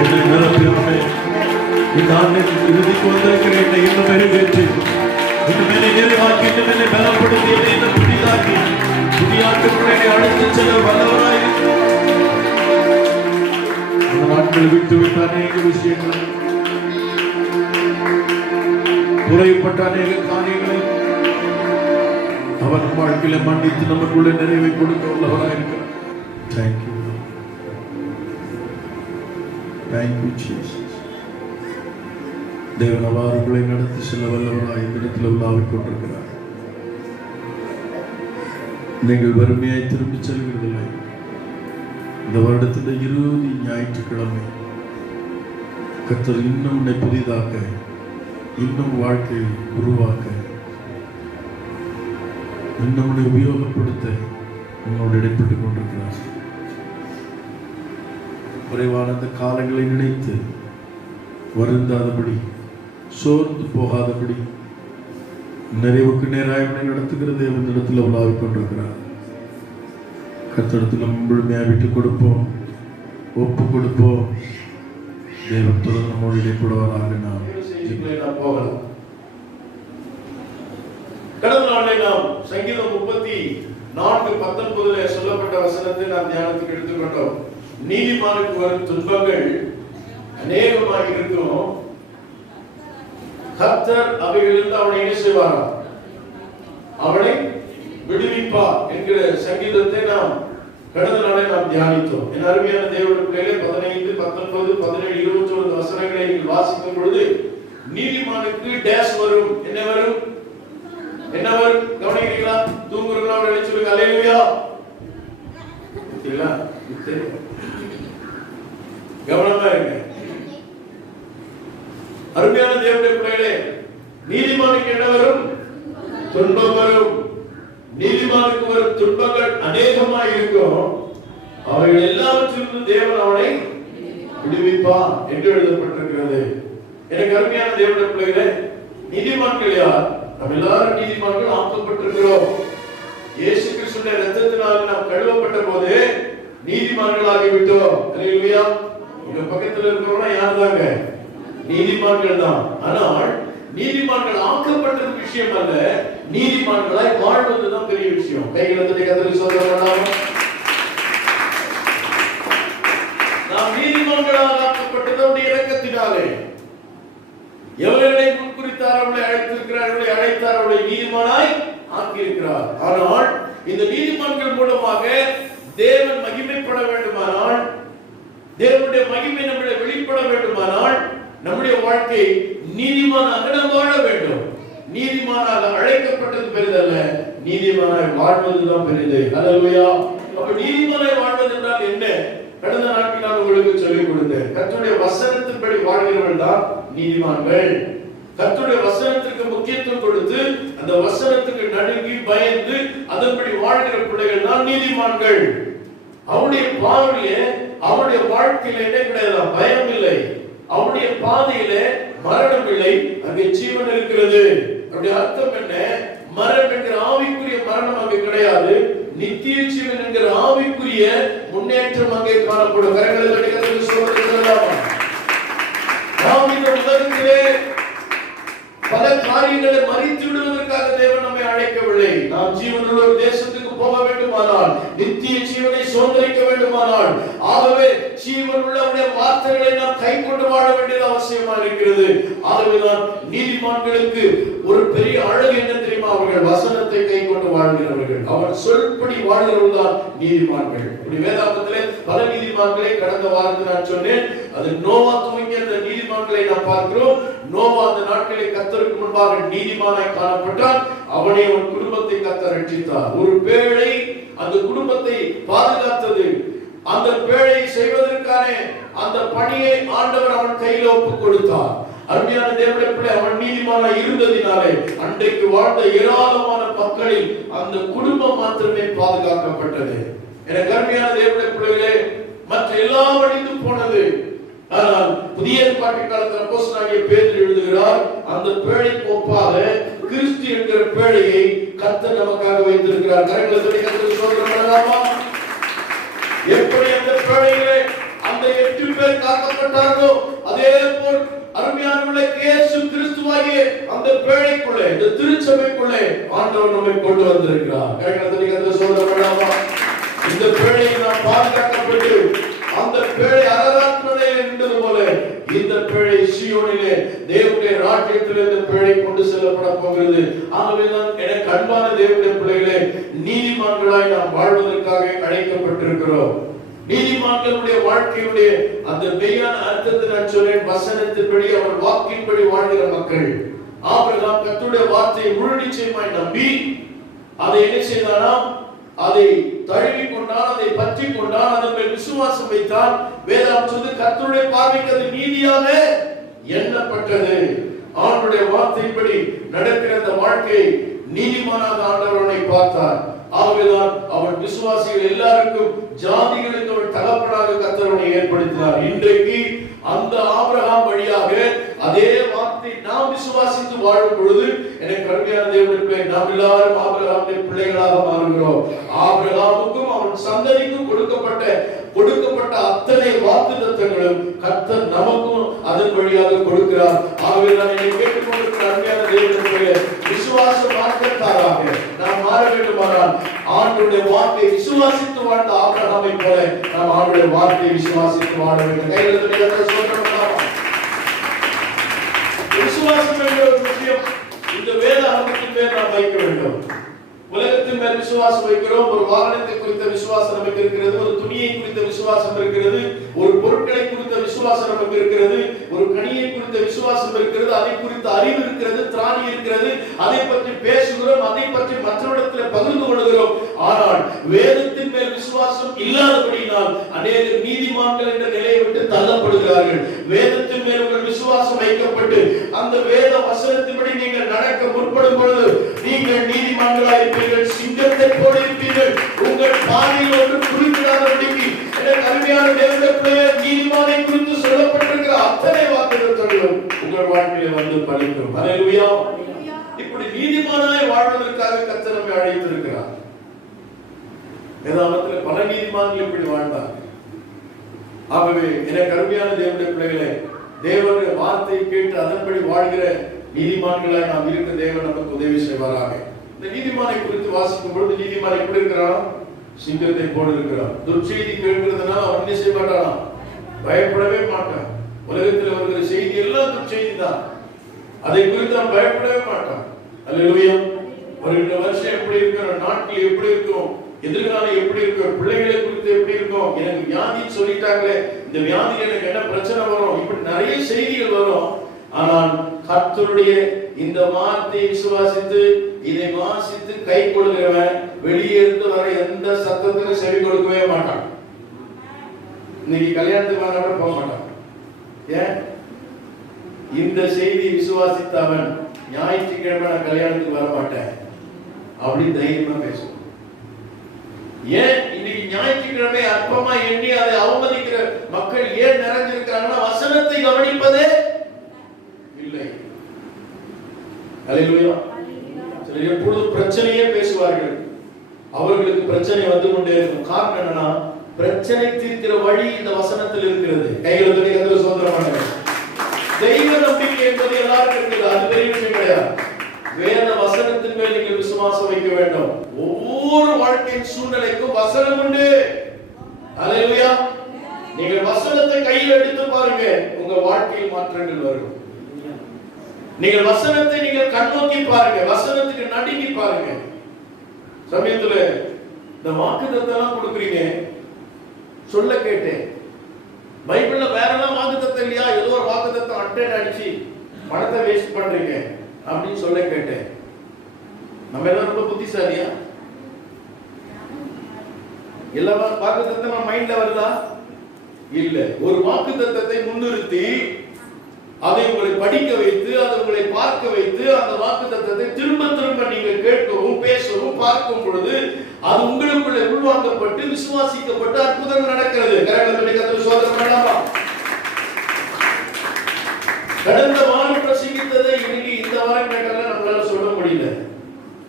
என்னை நிரப்பியவனே, இந்த ஆண்டின் இறுதிக்கு வந்திருக்கிற என்னை இன்னும் மெருகேற்றி, இன்னும் என்னை நிறைவாக்கி, இன்னும் என்னை பலப்படுத்தி, என்னை இன்னும் புதிதாக்கி, புதிய ஆண்டுக்குள்ள என்னை அழைத்து செல்ல வல்லவராய் அந்த நாட்கள் விட்டு விட்டு அநேக விஷயங்கள், குறைப்பட்ட அநேக காரியங்களை அவர் வாழ்க்கையில மன்னித்து நமக்குள்ள நிறைவை கொடுக்க உள்ளவராய் இருக்கிறார். Thank you. Thank you, Jesus. தேவன் அவர்களை நடத்தி செல்ல வல்லவராய் இந்த இடத்தில் உலாவிக் கொண்டிருக்கிறார். நீங்கள் வறுமையாய் திரும்பி செல்கிறதில்லை. இந்த வருடத்தில் இறுதி ஞாயிற்றுக்கிழமை கர்த்தர் இன்னும் உன்னை புதிதாக்க, இன்னும் வாழ்க்கையை உருவாக்க, இன்னும் உன்னை உபயோகப்படுத்த உன்னோடு இடைப்பட்டுக் கொண்டிருக்கிறார். குறைவான அந்த காலங்களை நினைத்து வருந்தாதபடி, சோர்ந்து போகாதபடி, நிறைவுக்கு நேராக நடத்துகிற தேவன் இடத்துல உலாவிக் கொண்டிருக்கிறார். கர்த்தரிடத்தில் முழுமையாக விட்டு கொடுப்போம், ஒப்பு கொடுப்போம். தேவன் தொடர்ந்து நம்மோடு இடைப்படுவாராக. நாம் போகலாம். கடந்த நாளை நாம் சங்கீதம் 34:19 சொல்லப்பட்ட வசனத்தை நாம் தியானத்துக்கு எடுத்துக்கொண்டோம். நீதிமானுக்கு வரும் துன்பங்கள் அநேகமாக இருக்கும், கர்த்தர் அவைகளிலிருந்து அவனை என்ன செய்வாரா? அவனை விடுவிப்பார் என்கிற சங்கீதத்தை நாம் கடந்த நாளை நாம் தியானித்தோம். என் அருமையான தேவனுடைய பிள்ளைகளே, 15, 19, 17, 21 வசனங்களை நீங்கள் வாசிக்கும் பொழுது நீதிமானுக்கு டேஸ் வரும். என்ன வரும்? என்ன வரும்? கவனிக்கிறீங்களா? தூங்குறீங்களா? சொல்லுங்க அல்லேலூயா. கவனமா இருங்க. அருமையான தேவனுடைய பிள்ளைகளே, நீதிமானுக்கு என்ன வரும்? துன்பம் வரும். நீதிமானுக்கு வரும் துன்பங்கள் அநேகமாக இருக்கும், அவைகள் எல்லாவற்றிலிருந்து தேவன் அவனை விடுவிப்பார் என்று எழுதப்பட்டிருக்கிறது. எனக்கு அருமையான தேவனுடைய பிள்ளைகளே, நீதிமான்கள் யார்? நாம் எல்லாரும் நீதிமான்கள் ஆக்கப்பட்டிருக்கிறோம். இயேசு கிறிஸ்துவின் இரத்தத்தினால் நாம் கழுவப்பட்ட போது நீதிமான்கள் ஆகிவிட்டோம். அல்லேலூயா. உங்க பக்கத்துல இருக்கிறவங்க யார் தாங்க? நீதிமான்கள் தான். ஆனால் நீதிமான்கள் ஆக்கப்பட்டது விஷயம் அல்ல, நீதிமான்களாய் வாழ்வதுதான் பெரிய விஷயம். கைகளை தட்டி கர்த்தருக்கு ஸ்தோத்திரம் பண்ணலாம். நாம் நீதிமான்களாக ஆக்கப்பட்டது அவருடைய இரக்கத்தினாலே. எவர்களை முன்குறித்தார் அவளை அழைத்திருக்கிறார், அவளை அழைத்தார், அவளை நீதிமானாய் ஆக்கியிருக்கிறார். ஆனால் இந்த நீதிமான்கள் மூலமாக தேவன் மகிமைப்பட வேண்டுமானால், தேவனுடைய மகிமை நம்முடைய வெளிப்பட வேண்டுமானால், நம்முடைய வாழ்க்கை நீதிமானாக நாம் வாழ வேண்டும். நீதிமானாக அழைக்கப்பட்டது பெரிதல்ல, நீதிமானாய் வாழ்வதுதான் பெரிது. அல்லேலூயா. அப்ப நீதிமானாய் வாழ்வது என்றால் என்ன? கடந்த நாட்கள் நான் உங்களுக்கு சொல்லிக் கொடுத்தேன். கர்த்தருடைய வசனத்தின்படி வாழ்கிறவர்கள் தான் நீதிமான்கள். கர்த்தருடைய வசனத்திற்கு முக்கியத்துவம் கொடுத்து அந்த வசனத்துக்கு நடுங்கி பயந்து அதன்படி வாழ்கிற பிள்ளைகள் தான் நீதிமான்கள். அவருடைய பார்வையிலே, அவருடைய வாழ்க்கையில என்ன கிடையாது? பயம் இல்லை. அவருடைய பாதையிலே மரணம் இல்லை, அங்கே ஜீவன் இருக்கிறது. அப்படி அர்த்தம் என்ன? மரணம் என்கிற ஆவிக்குரிய மரணம் அங்கே கிடையாது, நித்திய ஜீவன் என்கிற ஆவிக்குரிய முன்னேற்றம் அங்கே காணப்படும். கரங்களை தட்டி கர்த்தருக்கு ஸ்தோத்திரம் சொல்லலாமா? நாம் இந்த உலகத்திலே பல காரியங்களை மறித்து விடுவதற்காக தேவன் நம்மை அழைக்கவில்லை. நாம் ஜீவனுள்ள ஒரு தேசத்துக்கு போக வேண்டுமானால், நித்திய ஜீவனை சுதந்திரிக்க வேண்டுமானால், ஆகவே ஜீவனுள்ள வார்த்தைகளை நாம் கை கொண்டு வாழ வேண்டியது அவசியமா இருக்கிறது. ஆகவேதான் நீதிமான்களுக்கு ஒரு பெரிய அழகு என்ன தெரியுமா? தெரியுமா? அவர்கள் வசனத்தை கை கொண்டு வாழ்கிறவர்கள், அவர் சொல்படி வாழ்கிறவர்கள் தான் நீதிமான்கள். இப்படி வேதாகமத்திலே பல நீதிமான்களை கடந்த வாரத்தில் நான் சொன்னேன். அது நோவா துவங்கிய அந்த நீதிமான்களை நாம் பார்க்கிறோம். நோவா அந்த நாட்களில் கர்த்தருக்கு முன்பாக நீதிமானாய் காணப்பட்டான். அவனை அவன் குடும்பத்தை கர்த்தர் ரட்சித்தார். ஒரு பேழை அந்த குடும்பத்தை பாதுகாத்தது. அந்த பேழை செய்வதற்கான அந்த பணியை ஆண்டவர் அவன் கையில் ஒப்புக் கொடுத்தார். அருமையான தேவனுடைய பிள்ளை, அவன் நீதிமானாய் இருந்ததினாலே அன்றைக்கு வாழ்ந்த ஏராளமான மக்களில் அந்த குடும்பம் மாத்திரமே பாதுகாக்கப்பட்டது. எனக்கு அருமையான தேவனுடைய பிள்ளைகளே, மற்ற எல்லாம் அழிந்து போனது. ஆனால் புதிய ஏற்பாட்டு காலத்தில் அப்போஸ்தலனாகிய பேதுரு எழுதுகிறார், அந்த பேழைக்கு ஒப்பாக கிறிஸ்து என்கிற பேழையை கர்த்தர் நமக்காக வைத்திருக்கிறார். கரங்களை தட்டி கர்த்தருக்கு ஸ்தோத்திரம் பண்ணலாமா? எப்படி அந்த பேழையிலே அந்த 8 பேர் காக்கப்பட்டார்களோ, அதே போல் அருமையானவர்களே, இயேசு கிறிஸ்துவாகிய அந்த பேழைக்குள்ளே, இந்த திருச்சபைக்குள்ளே ஆண்டவர் நம்மை கொண்டு வந்திருக்கிறார். கரங்களை தட்டி கர்த்தருக்கு ஸ்தோத்திரம் பண்ணலாமா? இந்த பேழையை நாம் பாதுகாக்கப்பட்டு அந்த பேழை அரராத் மலையில் நின்றது போல இந்த பேழை சீயோனிலே தேவனுடைய ராஜ்யத்திலே இந்த பேழை கொண்டு செல்லப்பட போகிறது. ஆகவேதான் எனக்கு அன்பான தேவனுடைய பிள்ளைகளே, நீதிமான்களாய் நாம் வாழ்வதற்காக அழைக்கப்பட்டிருக்கிறோம். நீதிமான்களுடைய வாழ்க்கையுடைய அந்த மெய்யான அர்த்தத்தை நான் சொன்னேன். வசனத்தின்படி அவர் வாக்கின்படி வாழ்கிற மக்கள். ஆபிரகாம் கர்த்தருடைய வார்த்தையை முழு நிச்சயமாய் நம்பி அதை என்ன செய்தாராம்? அதை தழுவி கொண்டான், அதை பற்றி கொண்டான், அதன் மேல் விசுவாசம் வைத்தான். வேதம் சொல்லுது, கர்த்தருடைய பார்வைக்கு அது நீதியாக எண்ணப்பட்டது. ஆண்டவருடைய வார்த்தையின்படி நடக்கிற அந்த வாழ்க்கை நீதிமானாக ஆண்டவர் அவனை பார்த்தார். ஆகவேதான் அவன் விசுவாசிகள் எல்லாருக்கும், ஜாதிகளுக்கு அவன் தகப்பனாக கர்த்தர் அவனை ஏற்படுத்தினார். இன்றைக்கு அந்த ஆபிரகாம் வழியாக அதே வார்த்தை நாம் விசுவாசித்து வாழும் பொழுது, எனக்கு அருமையான தேவனுடைய நாம் எல்லாரும் ஆபிரகாமுடைய பிள்ளைகளாக மாறுகிறோம். ஆபிரகாமுக்கும் அவன் சந்ததிக்கும் கொடுக்கப்பட்ட அத்தனை வாக்குத்தத்தங்களும் கர்த்தர் நமக்கும் அதன் வழியாக கொடுக்கிறார். ஆகவே நான் என்னை கேட்டுக்கொண்டிருக்கிற அருமையான தேவனுடைய விசுவாச மார்க்கத்தாராக நாம் மாற வேண்டுமானால் ஆண்டவருடைய வார்த்தையை விசுவாசித்து வாழ்ந்த ஆபிரகாமை போல நாம் ஆண்டவருடைய வார்த்தையை விசுவாசித்து வாழ வேண்டும். கையில் சொல்றோம், விசுவாசம் என்ற ஒரு விஷயம் இந்த வேதாகமத்தின் மேல் நாம் வைக்க வேண்டும். உலகத்தின் மேல் விசுவாசம் வைக்கிறோம். ஒரு வாகனத்தை குறித்த விசுவாசம் நமக்கு இருக்கிறது, ஒரு துணியை குறித்த விசுவாசம் இருக்கிறது, ஒரு பொருட்களை குறித்த விசுவாசம் நமக்கு இருக்கிறது, ஒரு கனியை குறித்த விசுவாசம் இருக்கிறது, அதை குறித்த அறிவு இருக்கிறது, திராணி இருக்கிறது, அதை பற்றி பேசுகிறோம், அதை பற்றி மற்றவரிடத்தில் பகிர்ந்து கொள்கிறோம். ஆனால் வேதத்தின் மேல் விசுவாசம் இல்லாதபடியினால் அநேக நீதிமான்கள் என்ற நிலையை விட்டு தள்ளப்படுகிறார்கள். வேதத்தின் மேல் உங்கள் விசுவாசம் வைக்கப்பட்டு அந்த வேத வசனத்தின்படி நீங்கள் நடக்க முற்படும் பொழுது நீங்கள் நீதிமான்களாய் இருப்பீர்கள், சிங்கத்தை போல இருப்பீர்கள். உங்கள் பாதையில் ஒன்று குறிப்பிடாதபடிக்கு அருமையான தேவனுடைய பிள்ளையே, நீதிமானை குறித்து சொல்லப்பட்டிருக்கிற அத்தனை வாக்குத்தத்தங்களும் உங்கள் வாழ்க்கையிலே வந்து பலிக்கும். ஹல்லேலூயா. இப்படி நீதிமானாய் வாழ்வதற்காக கர்த்தர் நம்மை அழைத்திருக்கிறார். வேதாகமத்தில் பல நீதிமான்கள் இப்படி வாழ்ந்தார். ஆகவே எனக்கு அருமையான தேவனுடைய பிள்ளைகளே, தேவனுடைய வார்த்தையை கேட்டு அதன்படி வாழ்கிற நீதிமான்களாய் நாம் இருக்க தேவன் நமக்கு உதவி செய்வாராக. இந்த நீதிமானை குறித்து வாசிக்கும் பொழுது நீதிமான் எப்படி இருக்கிறான்? சிங்கத்தை போல இருக்கிறான். துர்ச்செய்தி கேட்கிறதுனால அவன் என்ன செய்ய மாட்டானா? பயப்படவே மாட்டான். உலகத்தில் வருகிற செய்தி எல்லாம் துர்ச்செய்தி தான், அதை குறித்து அவன் பயப்படவே மாட்டான். அல்லேலூயா. வருகிற வருஷம் எப்படி இருக்கிறோம், நாட்டில் எப்படி இருக்கும், எதிர்காலம் எப்படி இருக்கும், பிள்ளைகளை குறித்து எப்படி இருக்கும், எனக்கு வியாதி சொல்லிட்டாங்களே, இந்த வியாதியில் எனக்கு என்ன பிரச்சனை வரும், இப்படி நிறைய செய்திகள் வரும். ஆனால் கர்த்தருடைய இந்த வார்த்தையை விசுவாசித்து இதை வாசித்து கை கொடுக்கிறவன் வெளியே இருந்து வர எந்த சத்தத்துக்கு செவி கொடுக்கவே மாட்டான். இன்னைக்கு கல்யாணத்துக்கு வந்தா போக மாட்டான். ஏன்? இந்த செய்தி விசுவாசித்த அவன் ஞாயிற்றுக்கிழமை நான் கல்யாணத்துக்கு வர மாட்டேன் அப்படின்னு தைரியமா பேசுவான். ஏன்? இன்னைக்கு ஞாயிற்றுக்கிழமை அற்பமா எண்ணி அதை அவமதிக்கிற மக்கள் ஏன் நிறைஞ்சிருக்கிறாங்கன்னா வசனத்தை கவனிப்பதே இல்லை. அல்லேலூயா. சிலர் எப்பொழுதும் பிரச்சனையே பேசுவார்கள். அவர்களுக்கு பிரச்சனை வந்து கொண்டே இருக்கும். காரணம் என்னன்னா, பிரச்சனை தீர்க்கிற வழி இந்த வசனத்தில் இருக்கிறது. கையில் கர்த்தருக்கு ஸ்தோத்திரம் பண்ணுங்க. தெய்வ நம்பிக்கை என்பது எல்லாருக்கும் இருக்குது, அது பெரிய விஷயம் கிடையாது. வேத வசனத்தின் மேல் நீங்கள் விசுவாசம் வைக்க வேண்டும். ஒவ்வொரு வாழ்க்கையின் சூழ்நிலைக்கும் வசனம் உண்டு. அல்லேலூயா. நீங்கள் வசனத்தை கையில் எடுத்து பாருங்க, உங்க வாழ்க்கையில் மாற்றங்கள் வரும். நீங்கள் வசனத்தை நீங்கள் கண்ணோக்கி பாருங்க, வசனத்துக்கு நடுங்கி பாருங்க. சமயத்துல இந்த வாக்குத்தத்தம் கொடுக்குறீங்க, சொல்ல கேட்டேன். பைபிள்ல வேற எல்லாம் வாக்குத்தத்தம் இல்லையா? ஏதோ ஒரு வாக்குத்தத்தம் அட்டை அடிச்சு பணத்தை வேஸ்ட் பண்றீங்க அப்படின்னு சொல்ல கேட்டேன். நம்ம எல்லாம் ரொம்ப புத்திசாலியா? எல்லா வாக்குத்தத்தம் நம்ம மைண்ட்ல வருதா? இல்ல. ஒரு வாக்குத்தத்தத்தை முன்னிறுத்தி அதை உங்களை படிக்க வைத்து, அதை உங்களை பார்க்க வைத்து, அந்த வாக்குத்தத்தத்தை திரும்ப திரும்ப நீங்கள் கேட்கவும் பேசவும் பார்க்கும் பொழுது அது உங்களுக்குள்ளே உள்வாங்கப்பட்டு விசுவாசிக்கப்பட்டு அற்புதங்கள் நடக்கிறது. கரங்களை சோதனை பண்ணலாமா? கடந்த வாரம் பிரசங்கித்ததை இன்னைக்கு இந்த வாரம் கேட்கல நம்மளால சொல்ல முடியல.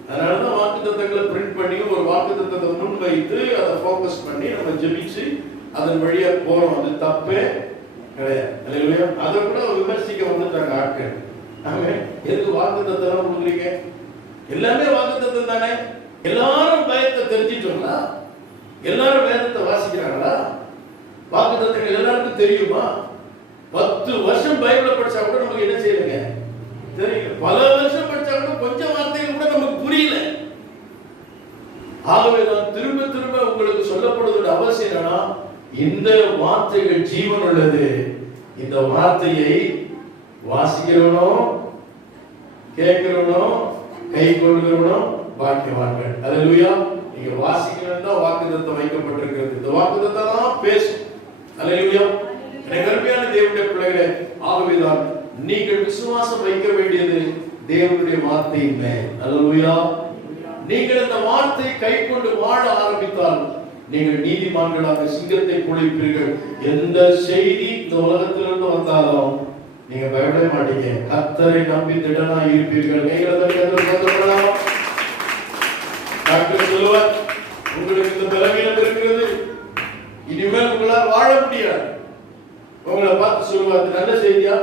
அதனாலதான் வாக்குத்தத்தங்களை பிரிண்ட் பண்ணி ஒரு வாக்குத்தத்தத்தை முன் வைத்து அதை ஃபோக்கஸ் பண்ணி நம்ம ஜெபிச்சு அதன் வழியா போறோம். அது தப்பே கிடையாது. அதை கூட விமர்சிக்க வந்துட்டாங்க ஆட்கள். எதுக்கு வாக்குத்தத்தம் கொடுக்குறீங்க? எல்லாமே வாக்குத்தத்தம் தானே. எல்லாரும் பயத்தை தெரிஞ்சிட்டோங்களா? எல்லாரும் வேதத்தை வாசிக்கிறாங்களா? வாக்குத்தத்தங்கள் எல்லாருக்கும் தெரியுமா? 10 வருஷம் பைபிளை படிச்சா கூட நமக்கு என்ன செய்யலைங்க தெரியல. பல வருஷம் படிச்சா கூட கொஞ்சம் வார்த்தைகள் கூட நமக்கு புரியல. ஆகவே நான் திரும்ப திரும்ப உங்களுக்கு சொல்லப்படுவதோட அவசியம் என்னன்னா, இந்த வார்த்தைகள் ஜீவன் உள்ளது. இந்த வார்த்தையை வாசிக்கிறவனும் கேட்கிறவனும் கை கொள்கிறவனும் பாக்கியவான்கள். அல்லேலூயா. நீங்க வாசிக்கணும் தான் வாக்குத்தத்தம் வைக்கப்பட்டிருக்கிறது. இந்த வாக்குத்தத்தம் தான் பேசும். அல்லேலூயா. எனக்கு அருமையான தேவனுடைய பிள்ளைகளே, ஆகவேதான் நீங்கள் விசுவாசம் வைக்க வேண்டியது தேவனுடைய வார்த்தையின் மேல். அல்லேலூயா. நீங்கள் இந்த வார்த்தையை கை கொண்டு வாழ ஆரம்பித்தால் நீங்கள் நீதிமான்களாக சிங்கத்தை குளிப்பீர்கள். எந்த செய்தி இந்த உலகத்திலிருந்து வந்தாலும் நீங்க பயப்பட மாட்டீங்க. கர்த்தரை நம்பி திடனா இருப்பீர்கள். டாக்டர் சொல்லுவார், உங்களுக்கு இந்த பலவீனம் இருக்கிறது, இனிமேல் உங்களால் வாழ முடியாது. உங்களை பார்த்து சொல்லுவார், நல்ல செய்தியா?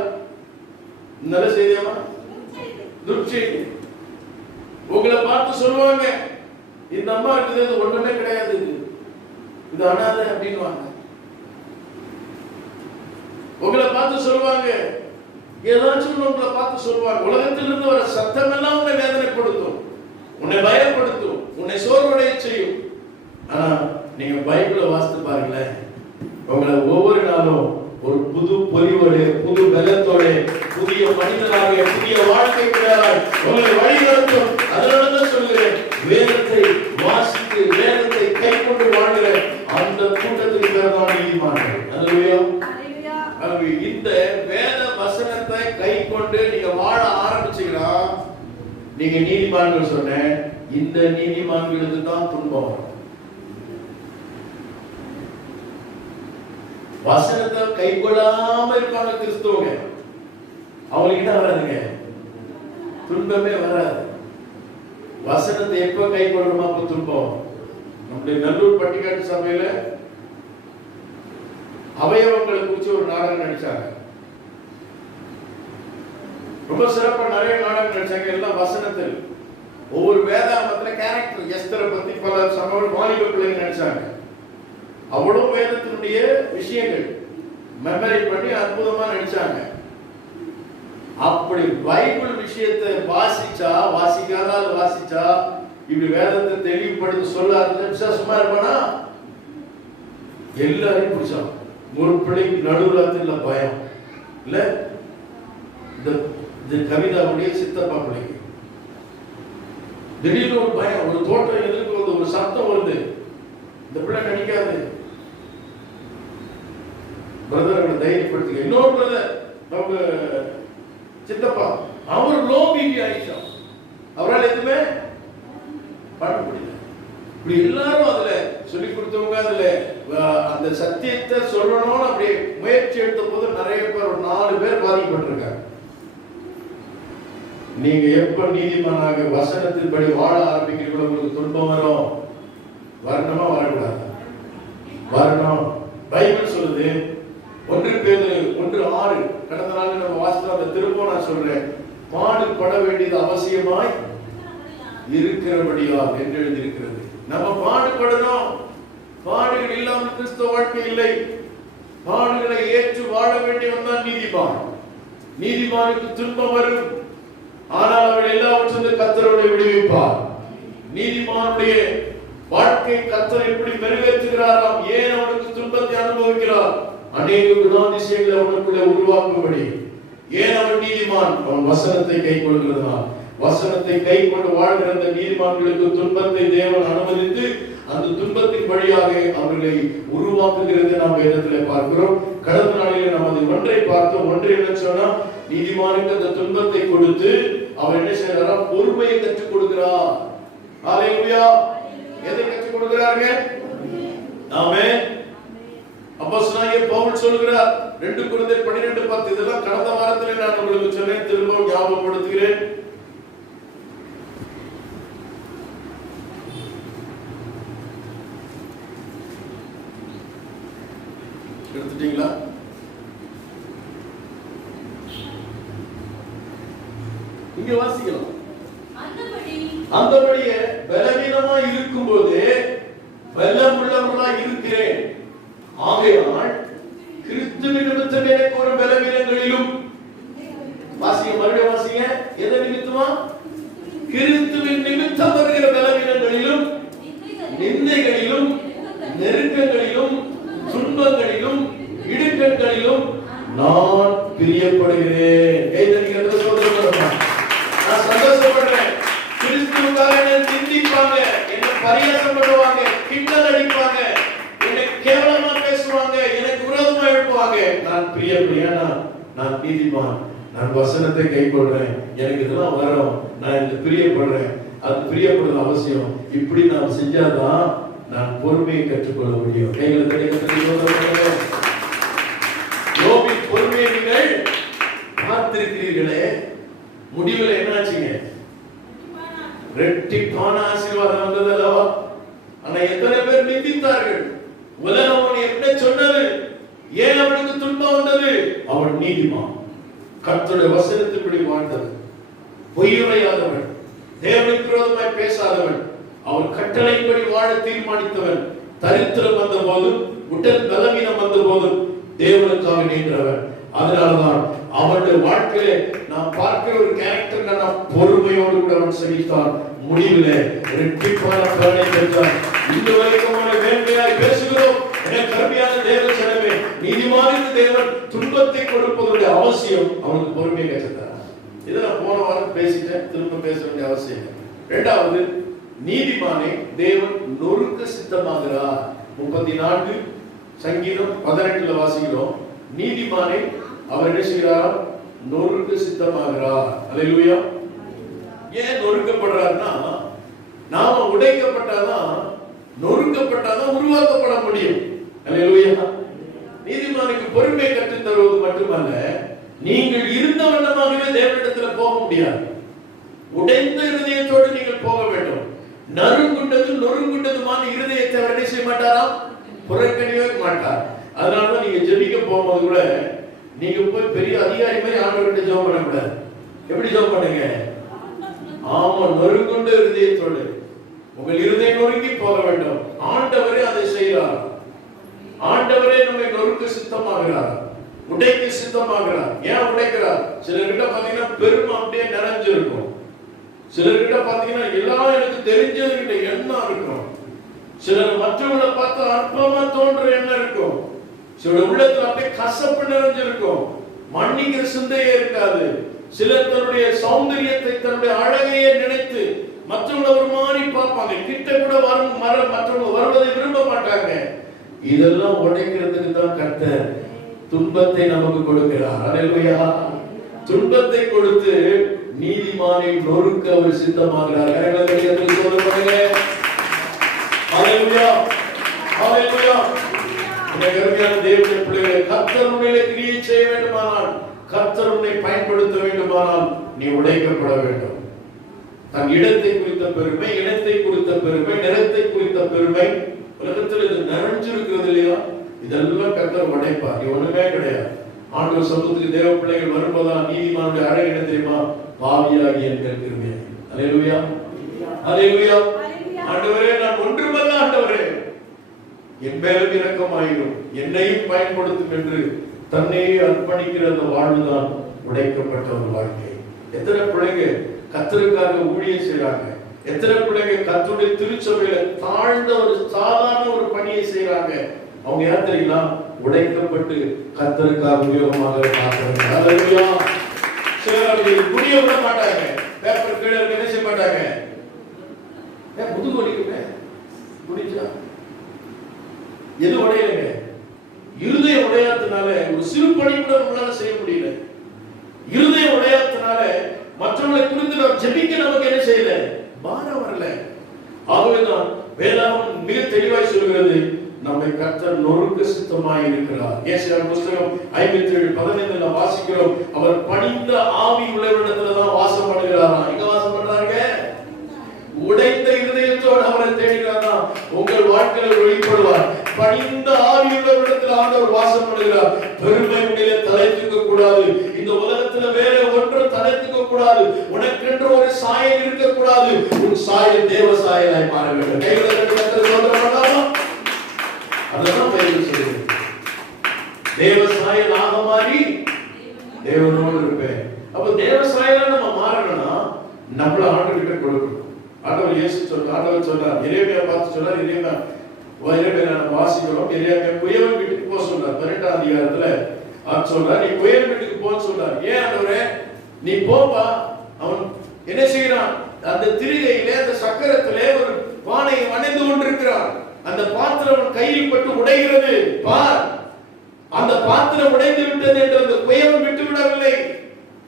நல்ல செய்தியாமா? துர்ச்செய்தி. உங்களை பார்த்து சொல்லுவாங்க, இந்த அம்மா இருக்குது ஒண்ணுமே கிடையாது, இது அனாதை அப்படின்வாங்க. உங்களை பார்த்து சொல்லுவாங்க, ஏதாச்சும் உங்களை பார்த்து சொல்லுவாங்க. உலகத்திலிருந்து வர சத்தம் எல்லாம் உன்னை வேதனைப்படுத்தும், உன்னை பயப்படுத்தும், உன்னை சோர்வடைய செய்யும். ஆனா நீங்க பைபிளை வாசித்து பாருங்களேன், உங்களை ஒவ்வொரு நாளும் ஒரு புது பொலிவோடு, புது பலத்தோட, புதிய மனிதனாக, புதிய வாழ்க்கைக்குள்ளாய் உங்களை வழிநடத்தும். அதனாலதான் சொல்கிறேன், வேதத்தை வாசித்து வேதத்தை கை கொண்டு வாழ்கிற அந்த கூட்டத்துக்கு பேர் தான் நீதிமான்கள். அல்லேலூயா. இந்த வேத வசனத்தை கை கொண்டு நீங்க வாழ ஆரம்பிச்சீங்கன்னா நீங்க நீதிமான்கள். சொன்னேன், இந்த நீதிமான்களுக்கு தான் துன்பம். வசனத்தை கை கொள்ளாம இருப்பாங்க கிறிஸ்துவங்க, அவங்களுக்கு என்ன வராதுங்க, துன்பமே வராது. வசனத்தை எப்ப கை கொள்றோமா அப்ப துன்பம். நம்முடைய நல்லூர் பட்டிக்காட்டு சபையில அவயவங்களை குறிச்சு ஒரு நாடகம் நடிச்சாங்க. ரொம்ப சிறப்பா நிறைய நாடகம் நடிச்சாங்க. எல்லாம் வசனத்தில் ஒவ்வொரு வேதாகமத்துல கேரக்டர் எஸ்தரை பத்தி பல சம்பவம் வாலிப பிள்ளைங்க நடிச்சாங்க. அவ்வளவு வேதத்தினுடைய விஷயங்கள் மெமரி பண்ணி அற்புதமா நடிச்சாங்க. அப்படி பைபிள் விஷயத்தை வாசிச்சா இப்படி வேதத்தை தெளிவுபடுத்தி சொல்லாத சும்மா இருப்பானா? எல்லாரையும் பிடிச்சான். ஒரு பிள்ளைக்கு நடுவுல பயம் இல்ல, இந்த கவிதாவுடைய சித்தப்பா பிள்ளைக்கு திடீர்னு ஒரு பயம், ஒரு தோட்டம் எதிர்க்கு வருது, ஒரு சத்தம் வருது. இந்த பிள்ளை நடிக்காது. பிரதர்களை தைரியப்படுத்துங்க. இன்னொரு பிரதர் அவங்க சித்தப்பா, அவர் லோ பிபி ஆயிடுச்சா, அவரால் எதுவுமே பண்ண முடியல. இப்படி எல்லாரும் அதுல சொல்லி கொடுத்தவங்க அதுல அந்த சத்தியத்தை சொல்லணும்னு அப்படி முயற்சி எடுத்த போது நிறைய பேர், ஒரு 4 பேர் பாதிக்கப்பட்டிருக்காங்க. நீங்க எப்ப நீதிமானாக வசனத்தின்படி வாழ ஆரம்பிக்கிறீங்களோ உங்களுக்கு துன்பம் வரும். வரணுமா? வரக்கூடாது? வரணும். பைபிள் சொல்லுது, 1 பேதுரு 1:6 கடந்த நாள் நம்ம வாசித்தோம். அந்த திரும்ப நான் சொல்றேன், பாடுபட வேண்டியது அவசியமாய் இருக்கிறபடியா என்று எழுதியிருக்கிறது. நம்ம பாடுபடணும். பாடுகள் இல்லாமல் கிறிஸ்தவ வாழ்க்கை இல்லை. பாடுகளை ஏற்று வாழ வேண்டியவன் தான் நீதிமான். நீதிமானுக்கு துன்பம் வரும். ஆனால் அவள் எல்லாவற்றிலும் கர்த்தரோடு விடுவிப்பார். நீதிமானுடைய வாழ்க்கை கர்த்தர் எப்படி நிறைவேற்றுகிறாராம், ஏன் அவனுக்கு துன்பத்தை அனுபவிக்கிறார், அநேக குணாதிசயங்களை அவனுக்குள்ளே உருவாக்கும்படி. ஏன் அவன் நீதிமான், அவன் வசனத்தை கை கொள்கிறதுனால். வசனத்தை கை கொண்டு வாழ்கிற அந்த நீதிமான்களுக்கு துன்பத்தை தேவன் அனுமதித்து அந்த துன்பத்தின் வழியாக அவர்களை உருவாக்குகிறது நாம் வேதத்திலே பார்க்கிறோம். கடந்த நாளிலே நாம் அதை ஒன்றை பார்த்தோம். ஒன்றை என்ன சொன்னா, நீதிமானுக்கு அந்த துன்பத்தை கொடுத்து அவர் என்ன செய்யறாரா, பொறுமையை கற்றுக் கொடுக்கிறார். ஹல்லேலூயா. எதை கற்றுக் கொடுக்கிறார்கள்? ஆமென். அப்போஸ்தலனாகிய பவுல் சொல்கிறார் 2 கொரிந்தியர் 12:10. இதெல்லாம் கடந்த வாரத்திலே நான் உங்களுக்கு சொன்னேன், திரும்பவும் ஞாபகப்படுத்துகிறேன். எடுத்துட்டீங்களா? இங்க வாசிக்கலாம். அந்தபடியே பலவீனமா இருக்கும்போது பலமுள்ளவர்களா இருக்கிறேன். ஆகையால் கிறிஸ்துவின் நிமித்தம் எனக்கு ஒரு பலவீனங்களிலும், வாசிங்க, மறுபடியும் வாசிங்க, எதை நிமித்தமா? கிறிஸ்துவின் நிமித்தம் வருகிற பலவீனங்களிலும், நிந்தைகளிலும், நெருக்கங்களிலும், துன்பங்களிலும், இடுக்கண்களிலும் நான் பிரியப்படுகிறேன். நான் சந்தோஷப்படுறேன். கிறிஸ்துவுக்காக என்னை நிந்திப்பாங்க, என்னை பரிகாசம் பண்ணுவாங்க, கிண்டல் அடிப்பாங்க, என்னை கேவலமா பேசுவாங்க, எனக்கு விரோதமா எழுப்புவாங்க. நான் பிரியப்படுறேன். நான் நீதிமான், நான் வசனத்தை கைக்கொள்றேன், எனக்கு இதெல்லாம் வரும், நான் இது பிரியப்படுறேன். அது பிரியப்படுறது அவசியம். இப்படி நான் செஞ்சாதான் நான் பொறுமையை கற்றுக்கொள்ள முடியும். யோபின் பொறுமையை நீங்கள் பார்த்திருக்கிறீர்களே, முடிவில் என்ன ஆச்சுங்க? ரெட்டிப்பான ஆசீர்வாதம் வந்தது அல்லவா? ஆனா எத்தனை பேர் நிந்தித்தார்கள். உலகம் அவன் என்ன சொன்னது? ஏன் அவனுக்கு துன்பம் வந்தது? அவன் நீதிமான், கர்த்தருடைய வசனத்தின்படி வாழ்ந்தவன், பொய்யுரையாதவன், தேவனுக்கு விரோதமாய் பேசாதவன், அவன் கட்டளைப்படி வாழ தீர்மானித்தவன். தரித்திரம் வந்த போதும், உடல் பலவீனம் வந்த போதும் தேவனுக்காக நின்றவன். அதனால்தான் அவனுடைய வாழ்க்கையில நாம் பார்க்கிற ஒரு கேரக்டர், நான் பொறுமையோடு கூட அவன் சகித்தான். முடிவிலே இரட்டிப்பான பலனை பெற்றான். இந்த வரைக்கும் அவனை வேண்மையாய் பேசுகிறோம். எனக்கு கருமையான தேவ ஜனமே, நீதிமானுக்கு தேவன் துன்பத்தை கொடுப்பதனுடைய அவசியம் அவனுக்கு பொறுமையை கற்றுத்தார். இதை நான் போன வாரம் பேசிட்டேன், திரும்ப பேச வேண்டிய அவசியம் இல்லை. இரண்டாவது, நீதிமானை தேவன் நொறுக்க சித்தமாகிறார். 34 சங்கீதம் 18 வாசிக்கிறோம். நீதிமானை அவர் என்ன செய்கிறார்? நொறுக்க சித்தமாகிறார். அல்லேலூயா. ஏன் நொறுக்கப்படுறார்னா, நாம உடைக்கப்பட்டாதான், நொறுக்கப்பட்டாதான் உருவாக்கப்பட முடியும். அல்லேலூயா. நீதிமானுக்கு பொறுமை கற்றுத் தருவது மட்டுமல்ல, நீங்கள் இருந்த வண்ணமாகவே தேவனிடத்தில் போக முடியாது. உடைந்த இருதயத்தோடு நீங்கள் போக வேண்டும். நொறுங்குண்டதுமான இருதயத்தை அவர் என்ன செய்ய மாட்டாராம்? புறக்கணிவே மாட்டார். அதனாலதான் நீங்க ஜெபிக்க போகும்போது கூட நீங்க போய் பெரிய அதிகாரி மாதிரி ஆண்டவர்கிட்ட ஜெபம் பண்ணக்கூடாது. எப்படி ஜெபம் பண்ணுங்க? ஆமா, நொறுங்குண்ட இருதயத்தோடு உங்கள் இருதயம் நொறுங்கி போக வேண்டும். ஆண்டவரே அதை செய்கிறார். ஆண்டவரே நம்மை நொறுக்க சித்தமாகிறார், உடைக்க சித்தமாகிறார். ஏன் உடைக்கிறார்? சிலர்கிட்ட பாத்தீங்கன்னா பெருமை அப்படியே நிறைஞ்சிருக்கும். சிலர்கிட்ட பாத்தீங்கன்னா எல்லாம் எனக்கு தெரிஞ்சதுகிட்ட எண்ணம் இருக்கும். சிலர் மற்றவங்களை பார்த்து அற்பமா தோன்ற எண்ணம் இருக்கும். சில உள்ளத்துல அப்படியே கசப்பு நிறைஞ்சிருக்கும். மன்னிக்கிற சிந்தையே இருக்காது. சிலர் தன்னுடைய சௌந்தரியத்தை, தன்னுடைய அழகையே நினைத்து மற்றவங்களை ஒரு மாதிரி பார்ப்பாங்க. கிட்ட கூட மற்றவங்க வருவதை விரும்ப மாட்டாங்க. இதெல்லாம் உடைக்கிறதுக்கு தான் கர்த்தர் துன்பத்தை நமக்கு கொடுக்கிறார். அல்லேலூயா. துன்பத்தை கொடுத்து நீதிமானை நொறுக்க அவர் சித்தமாகிறார். அல்லேலூயா. அல்லேலூயா. கருமையான தேவனுடைய பிள்ளைகளே, கர்த்தர் உன்னை கிரியை செய்ய வேண்டுமானால், கர்த்தர் உன்னை பயன்படுத்த வேண்டுமானால் நீ உடைக்கப்பட வேண்டும். தன் இடத்தை குறித்த பெருமை, இனத்தை குறித்த பெருமை, நிறத்தை குறித்த பெருமை உலகத்தில் இது நிறைஞ்சிருக்கிறது இல்லையா? இதெல்லாம் கர்த்தர் உடைப்பார். இது ஒண்ணுமே கிடையாது. ஆண்டவர் சமூகத்துக்கு தேவ பிள்ளைகள் வரும்போதுதான் நீதிமானுடைய அழகு என்ன தெரியுமா? பாவியாகி என்கிற கிருபை. அல்லேலூயா. அல்லேலூயா. ஆண்டவரே, நான் ஒன்றுமல்ல ஆண்டவரே, என் மேலும் இரக்கமாயிரும், என்னையும் பயன்படுத்தும் என்று தன்னையே அர்ப்பணிக்கிற அந்த வாழ்வுதான் உடைக்கப்பட்ட ஒரு வாழ்க்கை. எத்தனை பிள்ளைங்க கர்த்தருக்காக ஊழியம் செய்றாங்க? எத்தனை பிள்ளைங்க கர்த்தருடைய திருச்சபையில தாழ்ந்த ஒரு சாதாரண ஒரு பணியை செய்றாங்க? அவங்க யார் தெரியுங்களா? உடைக்கப்பட்டு கர்த்தருக்காக உபயோகமாக பார்க்கிறாங்க. ஹalleluya. சிலர் குடிய விட மாட்டாங்க, பேப்பர் கீழே இருக்க என்ன செய்ய மாட்டாங்க, முதுகு வலிக்குமே குடிச்சா. எது உடையலைங்க? இருதய உடையாதனால ஒரு சிறு பணி கூட நம்மளால செய்ய முடியல. இருதய உடையாதனால மற்றவர்களை குறித்து நாம் ஜெபிக்க நமக்கு என்ன செய்யல, பாரம் வரல. ஆகவேதான் வேதாகமம் மிக தெளிவாய் சொல்கிறது, நம்மை கர்த்தர் நொறுக்க சித்தமாய் இருக்கிறார். ஏசாயா புத்தகம் 57:15 வாசிக்கிறோம், அவர் பணிந்த ஆவி உள்ளவரிடத்துல தான் வாசம் பண்ணுகிறாராம். எங்க வாசம் பண்றாங்க? உடைந்த இருதயத்தோடு அவரை தேடுகிறாராம். உங்கள் வாழ்க்கையில் வெளிப்படுவார். பணிந்த ஆவி உள்ளவரிடத்தில் ஆண்டவர் வாசம் பண்ணுகிறார். பெருமை உடைய தலை தூக்க கூடாது. இந்த உலகத்துல வேற ஒன்றும் தலை தூக்க கூடாது. உனக்கென்று ஒரு சாயல் இருக்க கூடாது. உன் சாயல் தேவ சாயலாய் மாற வேண்டும். கைகளை தட்டி கர்த்தர் ஸ்தோத்திரம் பண்ணலாமா? அதெல்லாம் பைபிள் சொல்லுது. தேவ சாயலாக மாறி தேவனோடு இருப்பேன். அப்ப தேவ சாயலா நம்ம மாறணும்னா நம்மள ஆண்டவர்கிட்ட கொடுக்கணும். ஆண்டவர் இயேசு ஆண்டவர் சொன்னார், எரேமியா பார்த்து சொன்னார், எரேமியா நம்ம வாசிக்கிறோம், எரேமியா குயவன் வீட்டுக்கு போக சொல்றார். 12ஆம் அதிகாரத்துல சொல்றார், நீ குயவன் வீட்டுக்கு போன்னு சொல்றார். ஏன் ஆண்டவரே? நீ போப்பா. அவன் என்ன செய்யறான்? அந்த திரிகையிலே அந்த சக்கரத்திலே ஒரு பானை அணைந்து கொண்டிருக்கிறான். அந்த பாத்திரம் கையில் பட்டு உடைகிறது. பார், அந்த பாத்திரம் உடைந்து விட்டது என்று அந்த குயவன் விட்டு விடவில்லை.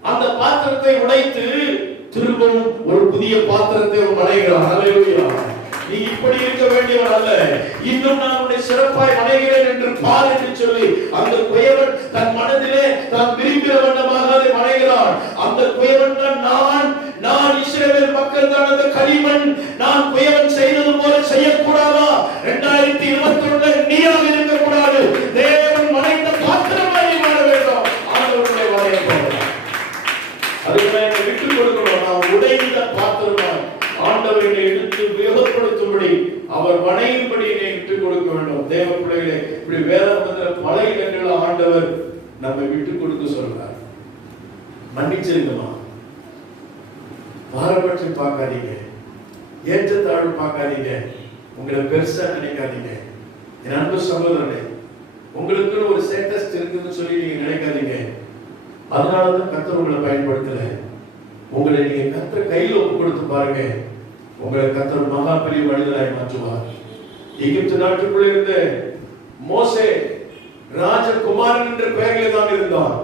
அந்த பாத்திரத்தை உடைத்து திரும்பவும் ஒரு புதிய பாத்திரத்தை வணைகிறான். ஹல்லேலூயா. நீ இப்படி இருக்க வேண்டியவன் அல்ல, இன்னும் நான் உன்னை சிறப்பாய் வணைகிறேன் என்று பார் என்று சொல்லி அந்த குயவன் தன் மனதிலே தான் விரும்பிய வண்ணமாக அதை வணைகிறான். அந்த குயவன் தான் நான் இஸ்ரவேல் மக்கள் தான் அந்த களிமண். நான் குயவன் செய்தது போல செய்யக்கூடாதா? 2021 நீயாக இருக்கக்கூடாது. தேவன் வணைந்த பாத்திரமாய் வாழ வேண்டும். ஆண்டவருடைய வணைய போகிறார். அதுக்கு விட்டுக் கொடுக்கணும். நான் உடைந்த பாத்திரமாய் ஆண்டவரை எடுத்து உபயோகப்படுத்தும்படி அவர் வணையும்படி என்னை விட்டுக் கொடுக்க வேண்டும். தேவ பிள்ளைகளே, இப்படி வேதாகமத்தில் பல இடங்களில் ஆண்டவர் நம்மை விட்டுக் கொடுக்க சொல்றார். மன்னிச்சிருக்கமா, பாரபட்சம் பார்க்காதீங்க, ஏற்றத்தாழ்வு பார்க்காதீங்க, உங்களை பெருசா நினைக்காதீங்க. என் அன்பு சகோதரனே, உங்களுக்கு ஒரு ஸ்டேட்டஸ் இருக்குன்னு சொல்லி நீங்க நினைக்காதீங்க. அதனாலதான் கர்த்தர் உங்களை பயன்படுத்தல. உங்களை நீங்க கர்த்தர் கையில் ஒப்பு கொடுத்து பாருங்க, உங்களை கர்த்தர் மகா பெரிய மனிதராய் மாற்றுவார். எகிப்து நாட்டுக்குள்ள இருந்த மோசே ராஜகுமாரன் என்ற பெயரிலே தான் இருந்தான்.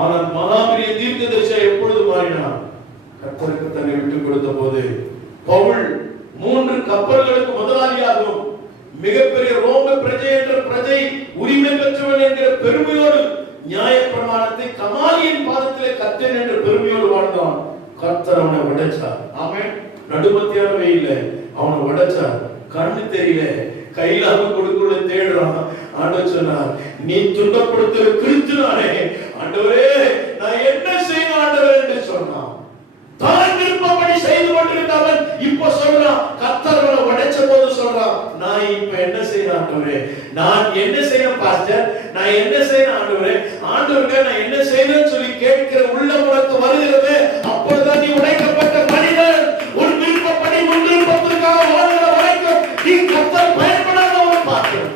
ஆனால் மகா பெரிய தீர்க்கதரிசியா எப்பொழுது மாறினான்? கர்த்தருக்கு தன்னை விட்டுக் கொடுத்த போது. பவுல் 3 கப்பல்களுக்கு முதலாளியாகும் மிகப்பெரிய ரோம பிரஜை என்ற பிரஜை உரிமை பெற்றவன் என்கிற பெருமையோடு நியாயப்பிரமாணத்தை கமாலியின் பாதத்திலே கற்றேன் என்ற பெருமையோடு வாழ்ந்தான். கர்த்தர் அவனை உடைச்சார். ஆமென். நடுமத்தியான வெயில்ல அவனை உடைச்சார். கண்ணு தெரியல, கையிலாக கொடுக்குள்ள தேடுறான். ஆண்டவர் சொன்னார், நீ துன்பப்படுத்துற கிறிஸ்துவானே, ஆண்டவரே நான் என்ன செய்யணும் ஆண்டவரே என்று சொன்னான். தான் விருப்பப்படி செய்து கொண்டிருந்தவன் இப்ப சொல்றான், கர்த்தர் அவனை உடைச்ச போது சொல்றான், நான் இப்ப என்ன செய்யணும் ஆண்டவரே? நான் என்ன செய்யணும் பாஸ்டர்? நான் என்ன செய்யணும் ஆண்டவரே? ஆண்டவரே நான் என்ன செய்யணும்னு சொல்லி கேட்கிற உள்ள உனக்கு வருகிறது. அப்பொழுதுதான் நீ உடைக்கப்பட்ட மனிதன். ஒரு விருப்பப்படி உன் விருப்பத்திற்காக வாழ்கிற வரைக்கும் நீ கர்த்தர் பயன்படாதவனை பார்க்கிறோம்.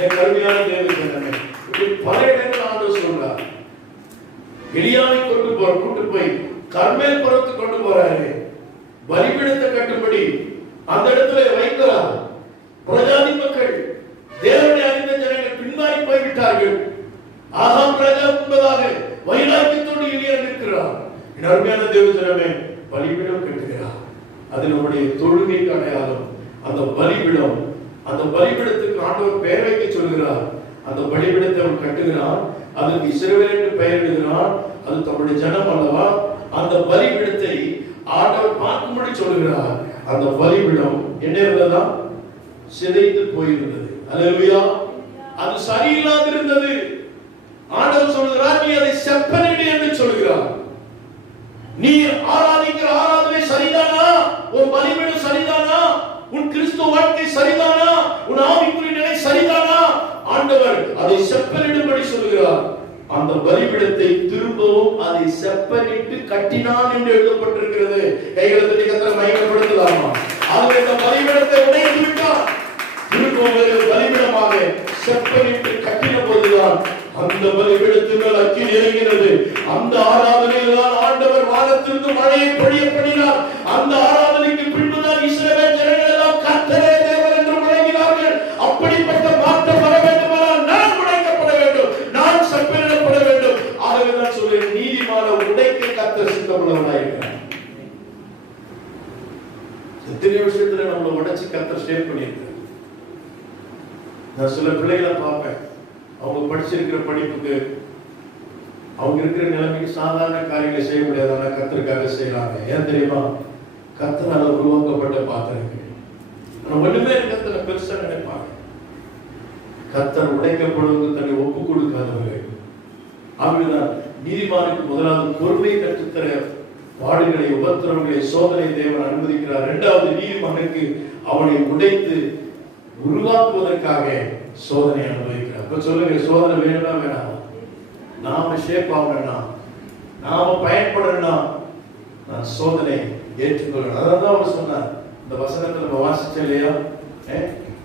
என் கருமையான தேவனே, இப்படி பல இடங்கள் ஆண்டவர் சொல்றார். எலியாவை கூட்டு போய் கர்மேல் பர்வதத்துக்கு கொண்டு போறாரு. பலிபீடத்தை கட்டும்படி அந்த இடத்துல வைக்கிறார். பிரஜாதி மக்கள், தேவனை அறிந்த ஜனங்கள் பின்வாங்கி போய்விட்டார்கள். ஆகாம் ராஜா என்பதாக வைராக்கியத்தோடு எலியா நிற்கிறார். என் அருமையான தேவ ஜனமே, பலிபீடம் கட்டுகிறார். அது நம்முடைய தொழுகைக்கு அடையாளம். அந்த பலிபீடம், அந்த பலிபீடத்துக்கு ஆண்டவர் பெயர் வைக்க சொல்கிறார். அந்த பலிபீடத்தை அவன் கட்டுகிறான். அதுக்கு இஸ்ரவேல் என்று பெயரிடுகிறான். அது தம்முடைய ஜனம் அல்லவா? அந்த பலிபீடத்தை ஆண்டவர் பார்க்கும்படி சொல்கிறார். அந்த பலிபீடம் என்ன இருந்ததா? சிதைந்து போயிருந்தது. அல்லேலூயா. அது சரியில்லாது இருந்தது. ஆண்டவர் சொல்கிறார், நீ அதை செப்பனிடு என்று சொல்கிறார். நீ ஆராதிக்கிற ஆராதனை சரிதானா? உன் பலிபீடம் சரிதானா? உன் கிறிஸ்துவ வாழ்க்கை சரிதானா? உன் ஆவிக்குரிய நிலை சரிதானா? ஆண்டவர் அதை செப்பனிடும்படி சொல்கிறார். அந்த பலிபீடத்தை திரும்பவும் அதை செப்பனிட்டு கட்டினான் என்று எழுதப்பட்டிருக்கிறது. கைகளை தட்டி கர்த்தரை மகிமைப்படுத்தலாமா? ஆகவே இந்த பலிபீடத்தை உடைத்து விட்டான். திரும்பவும் பலிபீடமாக செப்பனிட்டு கட்டின போதுதான் அந்த பலிபீடத்தினால் அக்கினி இறங்கினது. அந்த ஆராதனையில் தான் ஆண்டவர் வானத்திலிருந்து மழையை பொழிய பண்ணினார். அந்த ஆராதனைக்கு பின்புதான் இஸ்ரவேல் ஜனங்கள் எல்லாம் கர்த்தரே தேவன் என்று முழங்கினார்கள். அப்படிப்பட்ட மாற்றம் வர வேண்டுமானால் நான் உடைக்கப்பட வேண்டும், நான் செப்பனிடப்பட வேண்டும். ஆகவே தான் சொல்றேன், நீதிமான உடைக்க கர்த்தர் சித்தமுள்ளவராயிருக்கிறார். எத்தனை விஷயத்துல நம்மளை உடைச்சு கர்த்தர் ஸ்டேட் பண்ணியிருக்கிறார். நான் சில பிள்ளைகளை பார்ப்பேன், அவங்க படிச்சிருக்கிற படிப்புக்கு, அவங்க இருக்கிற நிலைமைக்கு சாதாரண காரியங்களை செய்ய முடியாது, ஆனா கர்த்தருக்காக செய்யறாங்க. ஏன் தெரியுமா? கர்த்தரால உருவாக்கப்பட்ட பாத்திரங்கள். ஒண்ணுமே கர்த்தரை பெருசா நினைப்பாங்க. கர்த்தர் உடைக்கப்படுவது தன்னை ஒப்பு கொடுக்காதவர்கள். ஆகவேதான் நீதிமானுக்கு முதலாவது பொறுமை கற்றுத்தர பாடுகளை, உபத்திரவங்களை, சோதனை தேவன் அனுமதிக்கிறார். இரண்டாவது, நீதிமானுக்கு அவனை உடைத்து உருவாக்குவதற்காக சோதனை அனுபவிக்கிறார். இப்ப சொல்லுங்க, சோதனை வேணும்னா வேணாம்? நாம ஷேப் ஆகணும்னா, நாம பயன்படணும்னா நான் சோதனை ஏற்றுக்கொள்ளணும். அதான் அவர் சொன்னார். இந்த வசனத்தை நம்ம வாசிச்சோம் இல்லையா?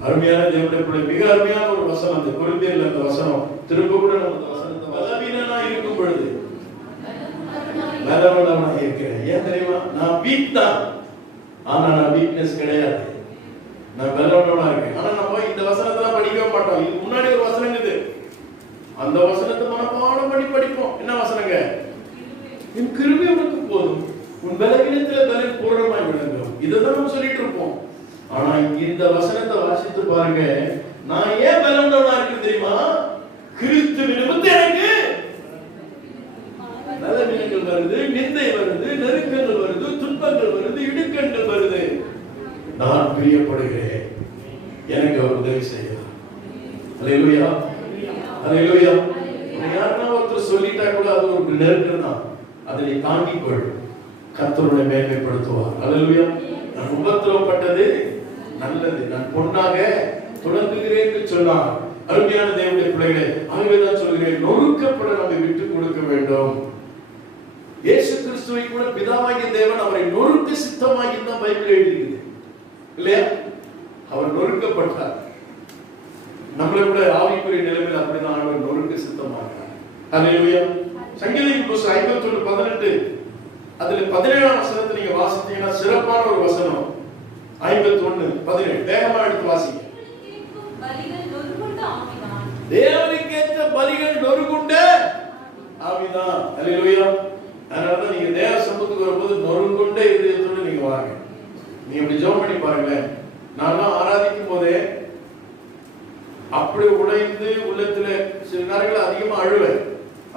அருமையான தேவனுடைய பிள்ளை, மிக அருமையான ஒரு வசனம். அந்த கொரிந்தியர்ல அந்த வசனம் திரும்ப கூட நம்ம அந்த வசனத்தை பலவீனனா இருக்கும் பொழுது பலவீனனா இருக்கிறேன். ஏன் தெரியுமா? நான் வீக் தான், ஆனா நான் வீக்னஸ் கிடையாது. நான் பலவீனனா இருக்கேன். ஆனா நம்ம இந்த வசனத்தை படிக்கவே மாட்டோம். இது முன்னாடி ஒரு வசனம் இது. அந்த வசனத்தை மனப்பாடம் பண்ணி படிப்போம். என்ன வசனங்க? என் கிருபை உனக்கு போதும், உன் பலவீனத்தில் பலன் பூரணமாய் விளங்கும். இதைதான் நம்ம சொல்லிட்டு இருப்போம். ஆனா இந்த வசனத்தை வாசித்து பாருங்க. நான் ஏன் பலவீனனா இருக்கு தெரியுமா? கிறிஸ்து நிமித்தம் எனக்கு பலவீனங்கள் வருது, நிந்தை வருது, நெருக்கங்கள் வருது, துன்பங்கள் வருது, இடுக்கண்கள் வருது. நான் பிரியப்படுகிறேன், எனக்கு அவர் உதவி செய்யலாம். அல்லேலூயா, அல்லேலூயா. யாருன்னா ஒருத்தர் சொல்லிட்டா கூட அது ஒரு நெருக்கம் தான். அதை தாங்கிக் கொள், கர்த்தருடைய மேன்மைப்படுத்துவார். அல்லேலூயா. நான் உபத்திரவப்பட்டது நல்லது, நான் பொன்னாக தொடங்குகிறேன் என்று சொன்னார். அருமையான தேவனுடைய பிள்ளைகளே, ஆகவேதான் சொல்கிறேன், நொறுக்கப்பட நம்மை விட்டுக் கொடுக்க வேண்டும். இயேசு கிறிஸ்துவை கூட பிதாவாகிய தேவன் அவரை நொறுக்க சித்தமாகி தான் பைபிள் எழுதிஇருக்குது இல்லையா? அவர் நொறுக்கப்பட்டார். நம்மளை கூட ஆவிக்குரிய நிலைமையில் அப்படிதான் ஆண்டவர் நொறுக்க சித்தமாகிறார். அல்லேலூயா. சங்கீதத்தின் புத்தகம் 51:18 அதுல 17ஆம் வசனத்தை நீங்க வாசித்தீங்கன்னா சிறப்பான ஒரு வசனம். 51:17 வேகமா எடுத்து வாசிங்க. தேவனுக்கேற்ற பலிகள் நொறுங்குண்ட ஆவிதான். அல்லேலூயா. அதனால நீங்க தேவ சமூகத்துக்கு வரும்போது நொறுங்குண்ட இதயத்தோடு நீங்க வாங்க. நீங்க இப்படி ஜெபம் பண்ணி பாருங்க. நான் ஆராதிக்கும் போதே அப்படி உடைந்து உள்ளத்துல சில நேரங்கள் அதிகமா அழுவேன்.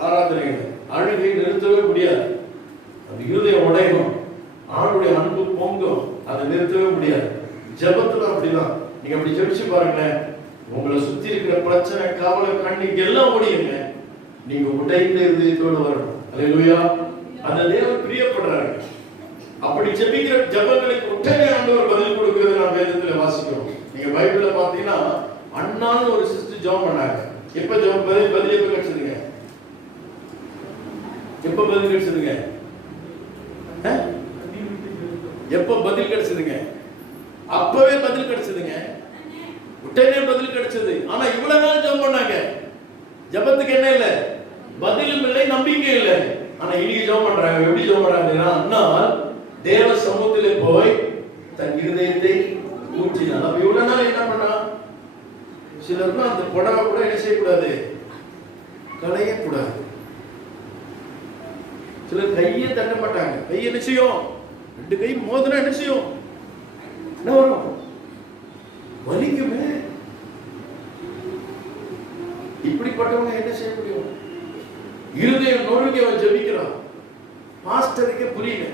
ஆராதனைகள் அழுகை நிறுத்தவே முடியாது. அந்த இருதயம் உடையும், ஆளுடைய அன்பு பொங்கும், அதை நிறுத்தவே முடியாது. ஜெபத்துல அப்படிதான். நீங்க அப்படி ஜெபிச்சு பாருங்களேன், உங்களை சுத்தி இருக்கிற பிரச்சனை, கவலை, கண்ணீர் எல்லாம் ஓடியுங்க. நீங்க உடைந்த இதயத்தோடு வரணும். அல்லேலூயா. அந்த தேவன் பிரியப்படுறாரு. அப்படி ஜெபிக்கிற ஜெபங்களுக்கு உடனே ஆண்டவர் பதில் கொடுக்கிறது நாம் வேதத்துல வாசிக்கிறோம். நீங்க பைபிள்ல பாத்தீங்கன்னா அண்ணான்னு ஒரு சிஸ்டர் ஜெபம் பண்ணாங்க. எப்ப ஜெபம் பதில் எப்ப கிடைச்சதுங்க? எப்ப பதில் கிடைச்சதுங்க? எப்ப பதில் கிடைச்சதுங்க? அப்பவே பதில் கிடைச்சதுங்க. உடனே பதில் கிடைச்சது. ஆனா இவ்வளவு நாள் ஜெபம் பண்ணாங்க. ஜெபத்துக்கு என்ன இல்ல? பதிலும் இல்லை, நம்பிக்கை இல்லை. ஆனா இன்னைக்கு ஜெபம் பண்றாங்க. எப்படி ஜெபம் பண்றாங்கன்னா, அண்ணா தேவ சமூகத்திலே போய் தன் இருதயத்தை ஊற்றினார். அப்ப இவ்வளவு நாள் என்ன பண்ணா? சிலருக்கு அந்த புடவை கூட என்ன செய்யக்கூடாது? களையக்கூடாது. சிலர் கையை தட்ட மாட்டாங்க. கை என்ன செய்யும்? 2 கை மோதினா என்ன செய்யும்? என்ன வரும்? வலிக்குமே. இப்படிப்பட்டவங்க என்ன செய்ய முடியும்? இருதயம் நொறுங்கி அவன் ஜெபிக்கிறான். மாஸ்டருக்கு புரியல.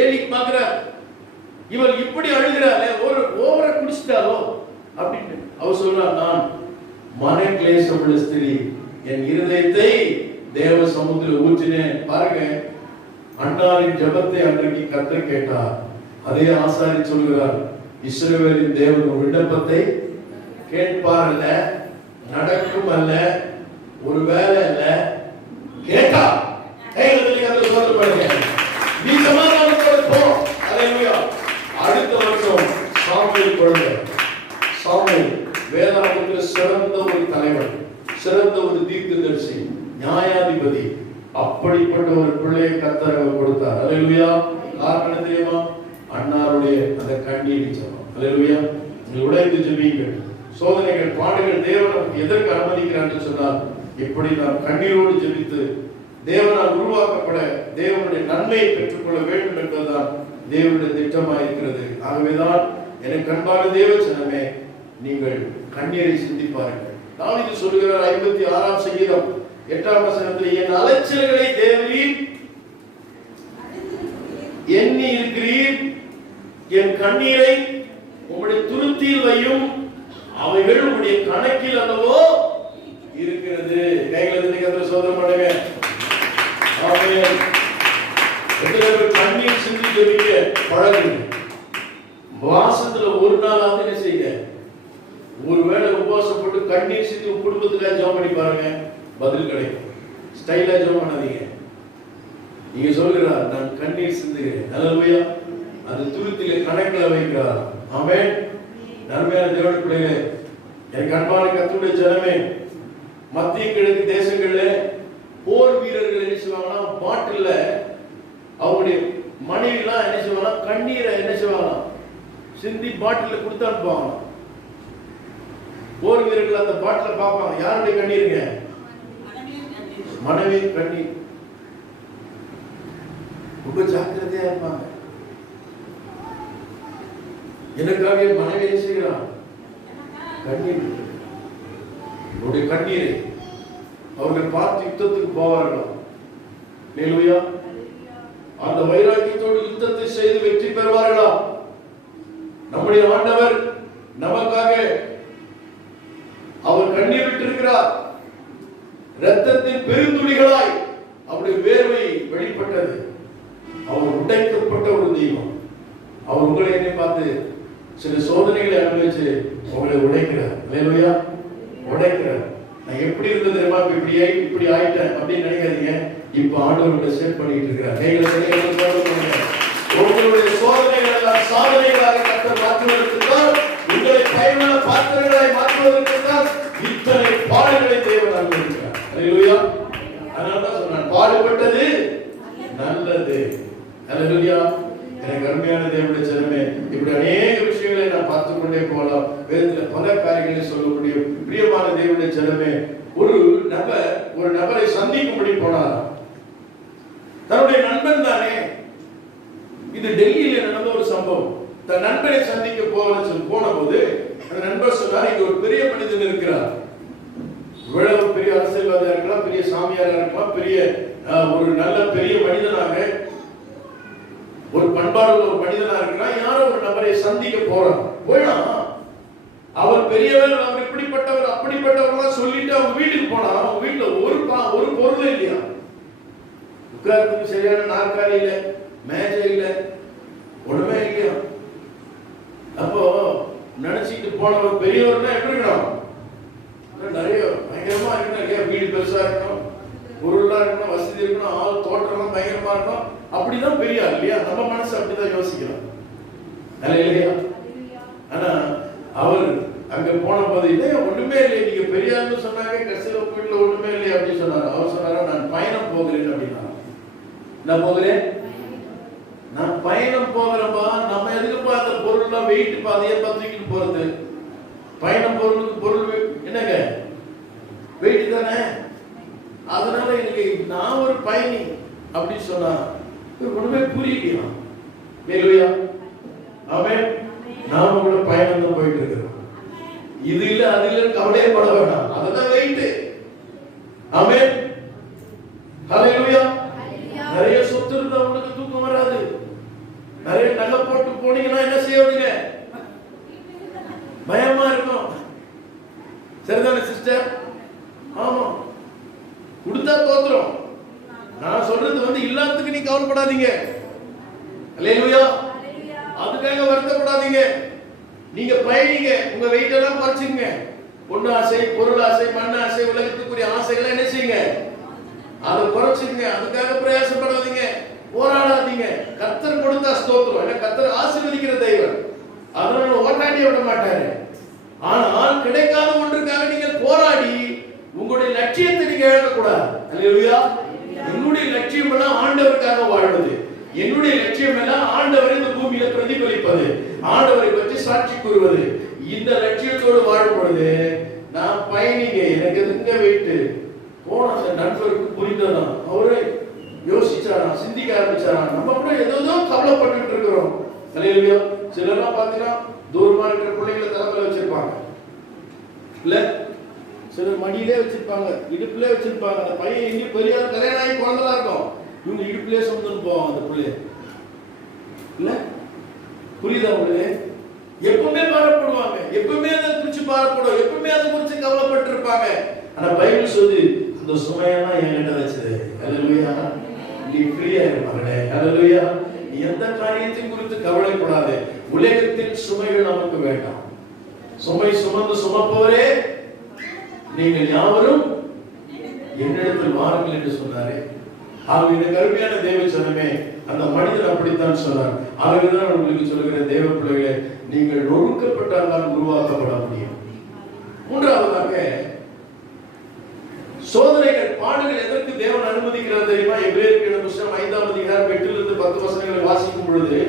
ஏலி பாக்குற இவர் இப்படி அழுகிறாரே, ஒரு ஓவர குடிச்சிட்டாலோ அப்படின்னு அவர் சொல்றார், நான் மன கிளேசமுள்ள ஸ்திரீ, என் இருதயத்தை தேவ சமூகத்தில் ஊற்றினேன். பாருங்க, அன்னாரின் ஜெபத்தை அன்றைக்கு கர்த்தர் கேட்டார். அதே ஆசாரி சொல்கிறார், இஸ்ரவேலின் தேவன் விண்ணப்பத்தை கேட்பார் அல்ல, நடக்கும் அல்ல, ஒரு வேலை அல்ல, கேட்டா சொல்லுங்க, நீ சமாதானத்தோட போ. அல்லேலூயா. அடுத்த வருஷம் சாமுவேல் குழந்தை. சாமுவேல் வேதாகமத்தில் சிறந்த ஒரு தலைவர், சிறந்த ஒரு தீர்க்கதரிசி, நியாயாதிபதி. அப்படிப்பட்ட ஒரு பிள்ளையை கர்த்தர் கொடுத்தார். அல்லேலூயா. காரணம் தெரியுமா? அன்னாருடைய அந்த கண்ணீர் ஜெபம். அல்லேலூயா. நீங்கள் உடைந்து ஜெபியுங்கள். சோதனைகள், பாடுகள் தேவன் எதற்கு அனுமதிக்கிறார் சொன்னால், இப்படி நாம் கண்ணீரோடு ஜெபித்து தேவனால் உருவாக்கப்பட தேவனுடைய நன்மையை பெற்றுக்கொள்ள வேண்டும் என்பதுதான் தேவனுடைய திட்டமாக இருக்கிறது. ஆகவேதான் எனக்கு அன்பான தேவ ஜனமே, நீங்கள் கண்ணீரை சிந்திப்பார்கள். தாவீது சொல்லுகிறார் 56ஆம் சங்கீதம் 8ஆம் வசனத்தில், என் அலைச்சல்களை தேவரீர் எண்ணி இருக்கிறீர், என் கண்ணீரை உம்முடைய துருத்தியில் வையும், அவைகள் உம்முடைய கணக்கில் அல்லவோ இருக்கிறது. கைகளை சோதனை பண்ணுங்க. ஆமென். கண்ணீர் சிந்தி ஜெபிக்க பழகுங்க. மாசத்துல ஒரு நாளாவது என்ன செய்யுங்க, ஒருவேளை உபவாசப்பட்டு கண்ணீர் சிந்தி குடும்பத்துக்காக ஜெபம் பண்ணி பாருங்க, பதில் கிடைக்கும். ஸ்டைலா ஜெபம் பண்ணாதீங்க. நீங்க சொல்கிறார், நான் கண்ணீர் சிந்துகிறேன். அல்லேலூயா. அது துருத்திலே கணக்கில் வைக்கிறார். ஆமென். நன்மையான தேவனுடைய பிள்ளைகளே, எனக்கு அன்பான கர்த்தருடைய ஜனமே, மத்திய கிழக்கு தேசங்கள்ல போர் வீரர்கள் என்ன செய்வாங்கன்னா, பாட்டில்ல அவங்களுடைய மனைவிலாம் என்ன செய்வாங்க, கண்ணீரை என்ன செய்வாங்க, சிந்தி பாட்டில கொடுத்து அனுப்புவாங்க. போர் வீரர்கள் அந்த பாட்டில பார்ப்பாங்க, யாருடைய கண்ணீருங்க? மனைவி கண்ணீர். ரொம்ப ஜாக்கிரதையா இருப்பாங்க. எனக்காக மனைவி என்ன செய்கிறான்? கண்ணீர். அவருடைய கண்ணீரை அவர்கள் பார்த்து யுத்தத்துக்கு போவார்கள். அல்லேலூயா. அந்த வைராக்கியத்தோடு யுத்தத்தை செய்து வெற்றி பெறுவார்களா? நம்முடைய ஆண்டவர் நமக்காக அவர் கண்ணீர் விட்டிருக்கிறார். இரத்தத்தின் பெருந்துளிகளாய் அவருடைய வேர்வை வெளிப்பட்டது. அவர் உடைக்கப்பட்ட ஒரு தெய்வம். அவர் உங்களை என்னை பார்த்து சில சோதனைகளை அனுபவிச்சு உங்களை உடைக்கிறார். அல்லேலூயா. உடைக்கிறார். நான் எப்படி இருந்தது தெரியுமா, இப்படி ஆயிட்டேன் அப்படின்னு நினைக்காதீங்க. இப்ப ஆண்டவர்களை ஷேர் பண்ணிட்டு இருக்கிறார். உங்களுடைய சோதனைகள் எல்லாம் சாதனைகளாக கர்த்தர் மாற்றுவதற்குத்தான், உங்களை பயனுள்ள பாத்திரங்களாய் மாற்றுவதற்குத்தான் இத்தனை பாடுகளை தேவன் அனுமதிக்கிறார். அல்லேலூயா. அதனால்தான் சொன்னான், பாடுபட்டது நல்லது. அல்லேலூயா. எனக்கு அருமையான தேவனுடைய ஜனமே, இப்படி அநேக விஷயங்களை நான் பார்த்துக் கொண்டே போகலாம். வேதத்துல பல காரியங்களை சொல்லக்கூடிய பிரியமான தேவனுடைய ஜனமே, ஒரு நபரை சந்திக்கும்படி போனார். தன்னுடைய நண்பன் தானே. இது டெல்லியில நடந்த ஒரு சம்பவம். தன் நண்பனை சந்திக்க போன போது அந்த நண்பர் சொன்னார், இங்க ஒரு பெரிய மனிதன் இருக்கிறார். இவ்வளவு பெரிய அரசியல்வாதியா இருக்கலாம், பெரிய சாமியாரா இருக்கலாம், பெரிய ஒரு நல்ல பெரிய மனிதனாக, ஒரு பண்பாடு ஒரு மனிதனா இருக்கிறான். யாரோ ஒரு நபரை சந்திக்க போனா அவர் பெரியவர், அவர் இப்படிப்பட்டவர் அப்படிப்பட்டவர் சொல்லிட்டு அவங்க வீட்டுக்கு போனா, அவங்க வீட்டுல ஒரு பொருள் இல்லையா, உட்கார்றதுக்கு சரியான நாற்காலி இல்ல, மேஜை இல்ல, ஒண்ணுமே இல்லையா. அப்போ நினைச்சிட்டு போனவர் பெரியவர்னா எப்படி இருக்கணும், நிறைய பயங்கரமா இருக்கணும் இல்லையா, வீடு பெருசா இருக்கணும், பொருளா இருக்கணும், வசதி இருக்கணும், ஆள் தோற்றம்லாம் பயங்கரமா இருக்கணும். அப்படிதான் பெரியார் இல்லையா. நம்ம மனசு அப்படிதான் யோசிக்கிறோம் இல்லையா. ஆனா அவர் அங்க போன போது இல்லையா, ஒண்ணுமே இல்லை, நீங்க பெரியார்னு சொன்னாங்க, கடைசியில வீட்டுல ஒண்ணுமே இல்லை அப்படின்னு சொன்னாரு. அவர் சொன்னாரா, நான் பயணம் போகிறேன் அப்படின்னா. நான் போகிறேன், நான் பயணம் போகிறப்பா, நம்ம எதுக்குப்பா அந்த பொருள்லாம் வெயிட் அதையே தூக்கிட்டு போறது? பயணம் பொருளுக்கு பொருள் என்னங்க, வெயிட் தானே. அதனால எனக்கு நான் ஒரு பயணி அப்படின்னு சொன்னா ஒண்ணுமே புரியலையா. அல்லேலூயா. ஆமென். நாம கூட பயணம் தான் போயிட்டு இருக்கிறோம். இது இல்ல அது இல்ல கவலையே பட வேண்டாம், அதுதான் வெயிட். ஆமென். ஹalleluya. நிறைய சொத்து இருந்தா உங்களுக்கு தூக்கம் வராது. நிறைய நகை போட்டு போனீங்கன்னா என்ன செய்வீங்க, பயமா இருக்கும். சரிதானே சிஸ்டர்? ஆமா. கொடுத்தா தோத்துறோம். நான் சொல்றது இல்லாததுக்கு நீ கவலைப்படாதீங்க. அல்லேலூயா. அதுக்காக வருத்தப்படாதீங்க. நீங்க பயணிங்க, உங்க வெயிட் எல்லாம் குறைச்சுங்க. பொண்ணு ஆசை, பொருள் ஆசை, மண் ஆசை, உலகத்துக்குரிய ஆசைகளை என்ன செய்யுங்க, அதை குறைச்சிங்க. அதுக்காக பிரயாசப்படாதீங்க, போராடாதீங்க. கர்த்தர் கொடுத்தா ஸ்தோத்திரம். ஏன்னா கர்த்தர் ஆசீர்வதிக்கிற தெய்வம், அதனால ஓட்டாண்டி விட மாட்டாரு. ஆனால் கிடைக்காத ஒன்றுக்காக நீங்கள் போராடி உங்களுடைய லட்சியத்தை நீங்க இழக்கக்கூடாது. அல்லேலூயா. என்னுடைய லட்சியம் எல்லாம் ஆண்டவருக்காக வாழ்வது, என்னுடைய லட்சியம் எல்லாம் ஆண்டவரை இந்த பூமியில பிரதிபலிப்பது, ஆண்டவரை பற்றி சாட்சி கூறுவது. இந்த லட்சியத்தோடு வாழும் பொழுது நான் பயணிங்க, எனக்கு எதுங்க வெயிட்டு போன அந்த நண்பருக்கு புரிந்ததான், அவரே யோசிச்சாரா, சிந்திக்க ஆரம்பிச்சாரா. நம்ம கூட ஏதோ கவலைப்பட்டு இருக்கிறோம். அல்லேலூயா. சிலர்லாம் பாத்தீங்கன்னா தூரமா இருக்கிற பிள்ளைகளை தலைமையில வச்சிருப்பாங்க, இல்ல சிலர் மடியிலே வச்சிருப்பாங்க, இடுப்புல வச்சிருப்பாங்க. அந்த பையன் இங்க பெரிய கல்யாணம் ஆகி குழந்தைலாம் இருக்கும், இவங்க இடுப்புலயே சுமந்துன்னு போவாங்க அந்த பிள்ளைய. இல்ல புரியுதா உங்களுக்கு? எப்பவுமே பாரப்படுவாங்க, எப்பவுமே அதை குறிச்சு பாரப்படும், எப்பவுமே அதை குறிச்சு கவலைப்பட்டு இருப்பாங்க. ஆனா பைபிள் சொல்லி அந்த சுமையெல்லாம் என்கிட்ட வச்சது. அல்லேலூயா. நீ ஃப்ரீயா இருப்பாங்களே. அல்லேலூயா. நீ எந்த காரியத்தையும் குறித்து கவலைப்படாதே. உலகத்தின் சுமைகள் நமக்கு வேண்டாம். சுமை சுமந்து சுமப்பவரே நீங்கள் யாவரும் என்னிடத்தில் வாருங்கள் என்று சொன்னாரே. ஆக இந்த கருமையான தேவ ஜனமே, அந்த மனிதர் அப்படித்தான் சொன்னார். ஆகவேதான் உங்களுக்கு சொல்லுகிற தேவ பிள்ளைகளே, நீங்கள் ஒழுக்கப்பட்டால் தான் உருவாக்கப்பட முடியும். மூன்றாவதாக சோதனைகள், பாடுகள் எதற்கு தேவன் அனுமதிக்கிறார் தெரியுமா? எபிரேயர் புத்தகம் 5ஆம் அதிகாரம் 8 to 10 வசனங்களை வாசிக்கும் பொழுது,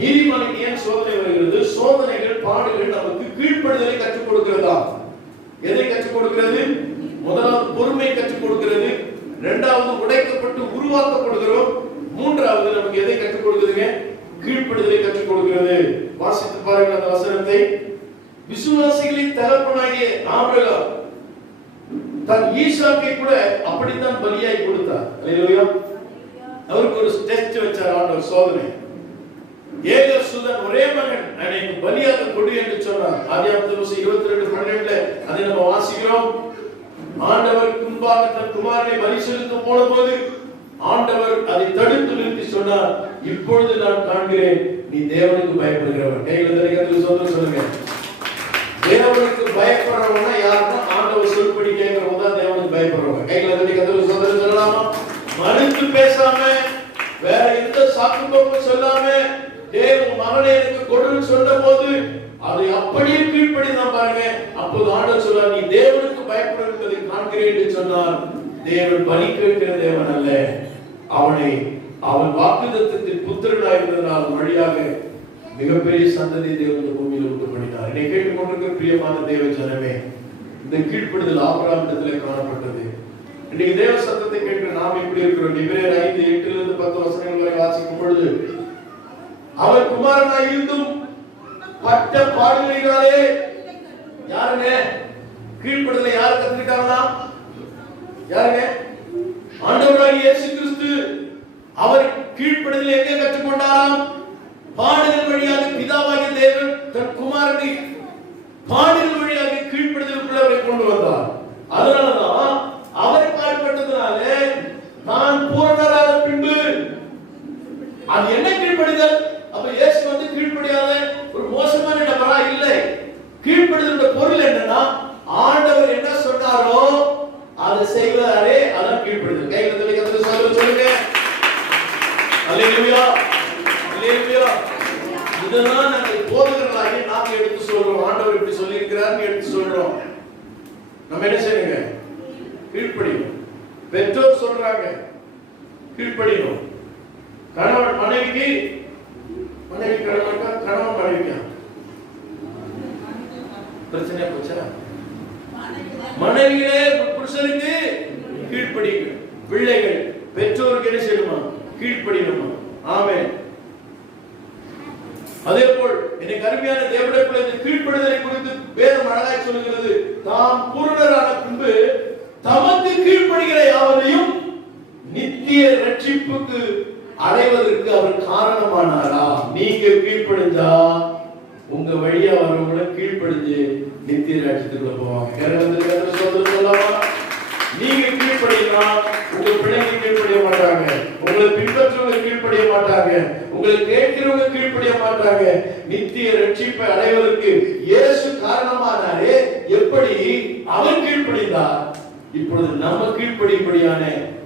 நீதிமானுக்கு ஏன் சோதனை வருகிறது? சோதனைகள், பாடுகள் நமக்கு கீழ்ப்படிதலை கற்றுக் கொடுக்கிறதா? எதை கற்றுக் கொடுக்கிறது? முதலாவது பொறுமை கற்றுக் கொடுக்கிறது, இரண்டாவது உடைக்கப்பட்டு உருவாக்கப்படுகிறோம், மூன்றாவது நமக்கு எதை கற்றுக் கொடுக்குதுங்க? கீழ்ப்படிதலை கற்றுக் கொடுக்கிறது. வாசித்து பாருங்கள் அந்த வசனத்தை. விசுவாசிகளின் தகப்பனாகிய ஆபிரகாம் தன் ஈசாக்கை கூட அப்படித்தான் பலியாய் கொடுத்தார். அல்லேலூயா. அவருக்கு ஒரு டெஸ்ட் வச்சார் ஆண்டவர், சோதனை. ஏகசுதன் ஒரே மகன் எனக்கு பலியாக கொடு என்று சொன்னார். ஆதியாகமம் 22:12 அதை நம்ம வாசிக்கிறோம். ஆண்டவருக்கு முன்பாக தன் குமாரனை பலி செலுத்த போனபோது ஆண்டவர் அதை தடுத்து நிறுத்தி சொன்னார், இப்பொழுது நான் காண்கிறேன் நீ தேவனுக்கு பயப்படுகிறவன். கையில தெரிகிறது சொல்லுங்க. தேவனுக்கு பயப்படுறவனா யாருன்னா ஆண்டவர் சொல்படி கேட்கிறவங்க தான் தேவனுக்கு பயப்படுறவங்க. கையில தெரிகிறது சொல்லலாமா? மறுத்து பேசாம, வேற எந்த சாக்கு போக்கும் சொல்லாம, தேவ மகனை எனக்கு கொடுன்னு சொன்ன போது அதை அப்படியே கீழ்ப்படிதான் பாருங்க. அப்போது ஆண்டவர் சொல்றார், நீ தேவனுக்கு பயப்படும் என்பதை காண்கிறேன் என்று சொன்னார். தேவன் பலி கேட்கிற தேவன் அல்ல. அவன் வாக்குத்தத்தத்தின் புத்திரனாய் இருந்ததனால் வழியாக மிகப்பெரிய சந்ததி தேவன் இந்த பூமியில் உண்டு பண்ணினார். என்னை கேட்டுக்கொண்டிருக்கிற பிரியமான தேவ ஜனமே, இந்த கீழ்ப்படுதல் ஆபிரகாமிடத்திலே காணப்பட்டது. இன்னைக்கு தேவ சத்தத்தை கேட்கிற நாம் எப்படி இருக்கிறோம்? எபிரேயர் 5:8 to 10 வசனங்கள் வரை வாசிக்கும் பொழுது, அவர் குமாரனாய் இருந்தும் பட்ட பாடுகளினாலே யாருங்க கீழ்ப்படுதலை யாரு கத்திருக்காங்களா? யாருங்க? ஆண்டவராகிய இயேசு கிறிஸ்து. அவர் கீழ்ப்படுதலை எங்கே கற்றுக்கொண்டாராம்? பாடுகள் வழியாக பிதாவாகிய தேவன் தன் குமாரனை பாடுகள் வழியாக கீழ்ப்படுதலுக்குள்ள அவரை கொண்டு வந்தார். அதனாலதான் அவரை பாடுபட்டதுனால நான் பூரணரான பின்பு அது என்ன கீழ்ப்படிதல்? அப்ப இயேசு வந்து கீழ்ப்படியாத ஒரு மோசமான நபரா இல்லை. கீழ்ப்படிதலோட பொருள் என்னன்னா, ஆண்டவர் என்ன சொன்னாரோ அதை செய்வாரே, அதான் கீழ்ப்படிதல். கையில தெரிகிறது சொல்லுங்க. அல்லேலூயா. அல்லேலூயா. இதெல்லாம் நாங்கள் போதகர்களாகி நாம எடுத்து சொல்றோம். ஆண்டவர் இப்படி சொல்லி இருக்கிறார் எடுத்து சொல்றோம். நம்ம என்ன செய்யுங்க? கீழ்ப்படியும். பெற்றோர் சொல்றாங்க, கீழ்ப்படியும். கணவன் மனைவிக்கு, மனைவி கணவனுக்கா, கணவன் மனைவிக்கா பிரச்சனை போச்சா? மனைவிகளே புருஷனுக்கு கீழ்ப்படிங்க. பிள்ளைகள் பெற்றோருக்கு என்ன செய்யணுமா? கீழ்ப்படியணுமா? ஆமென். அதே போல் எனக்கு அருமையான தேவனுடைய பிள்ளைகளை கீழ்ப்படிதலை குறித்து வேதம் அழகாய் சொல்கிறது. தாம் பூரணரான பின்பு தமக்கு கீழ்ப்படிகிற யாவரையும் நித்திய ரட்சிப்புக்கு அடைவதற்கு அவர் காரணமானாரா? நீங்க கீழ்ப்படிஞ்சா உங்க வழியா வரவங்கள கீழ்ப்படிஞ்சு நித்திய ராஜ்யத்துக்குள்ள போவாங்க. நீங்க கீழ்ப்படினா உங்க பிள்ளைங்க கீழ்ப்படிய மாட்டாங்க, உங்களை பின்பற்றவங்க கீழ்ப்படிய மாட்டாங்க, உங்களை கேட்கிறவங்க கீழ்ப்படிய மாட்டாங்க. நித்திய ரட்சிப்பை அடைவதற்கு இயேசு காரணமானாரே. எப்படி அவர் கீழ்ப்படிந்தார், இப்பொழுது நம்ம கீழ்ப்படியும்படியான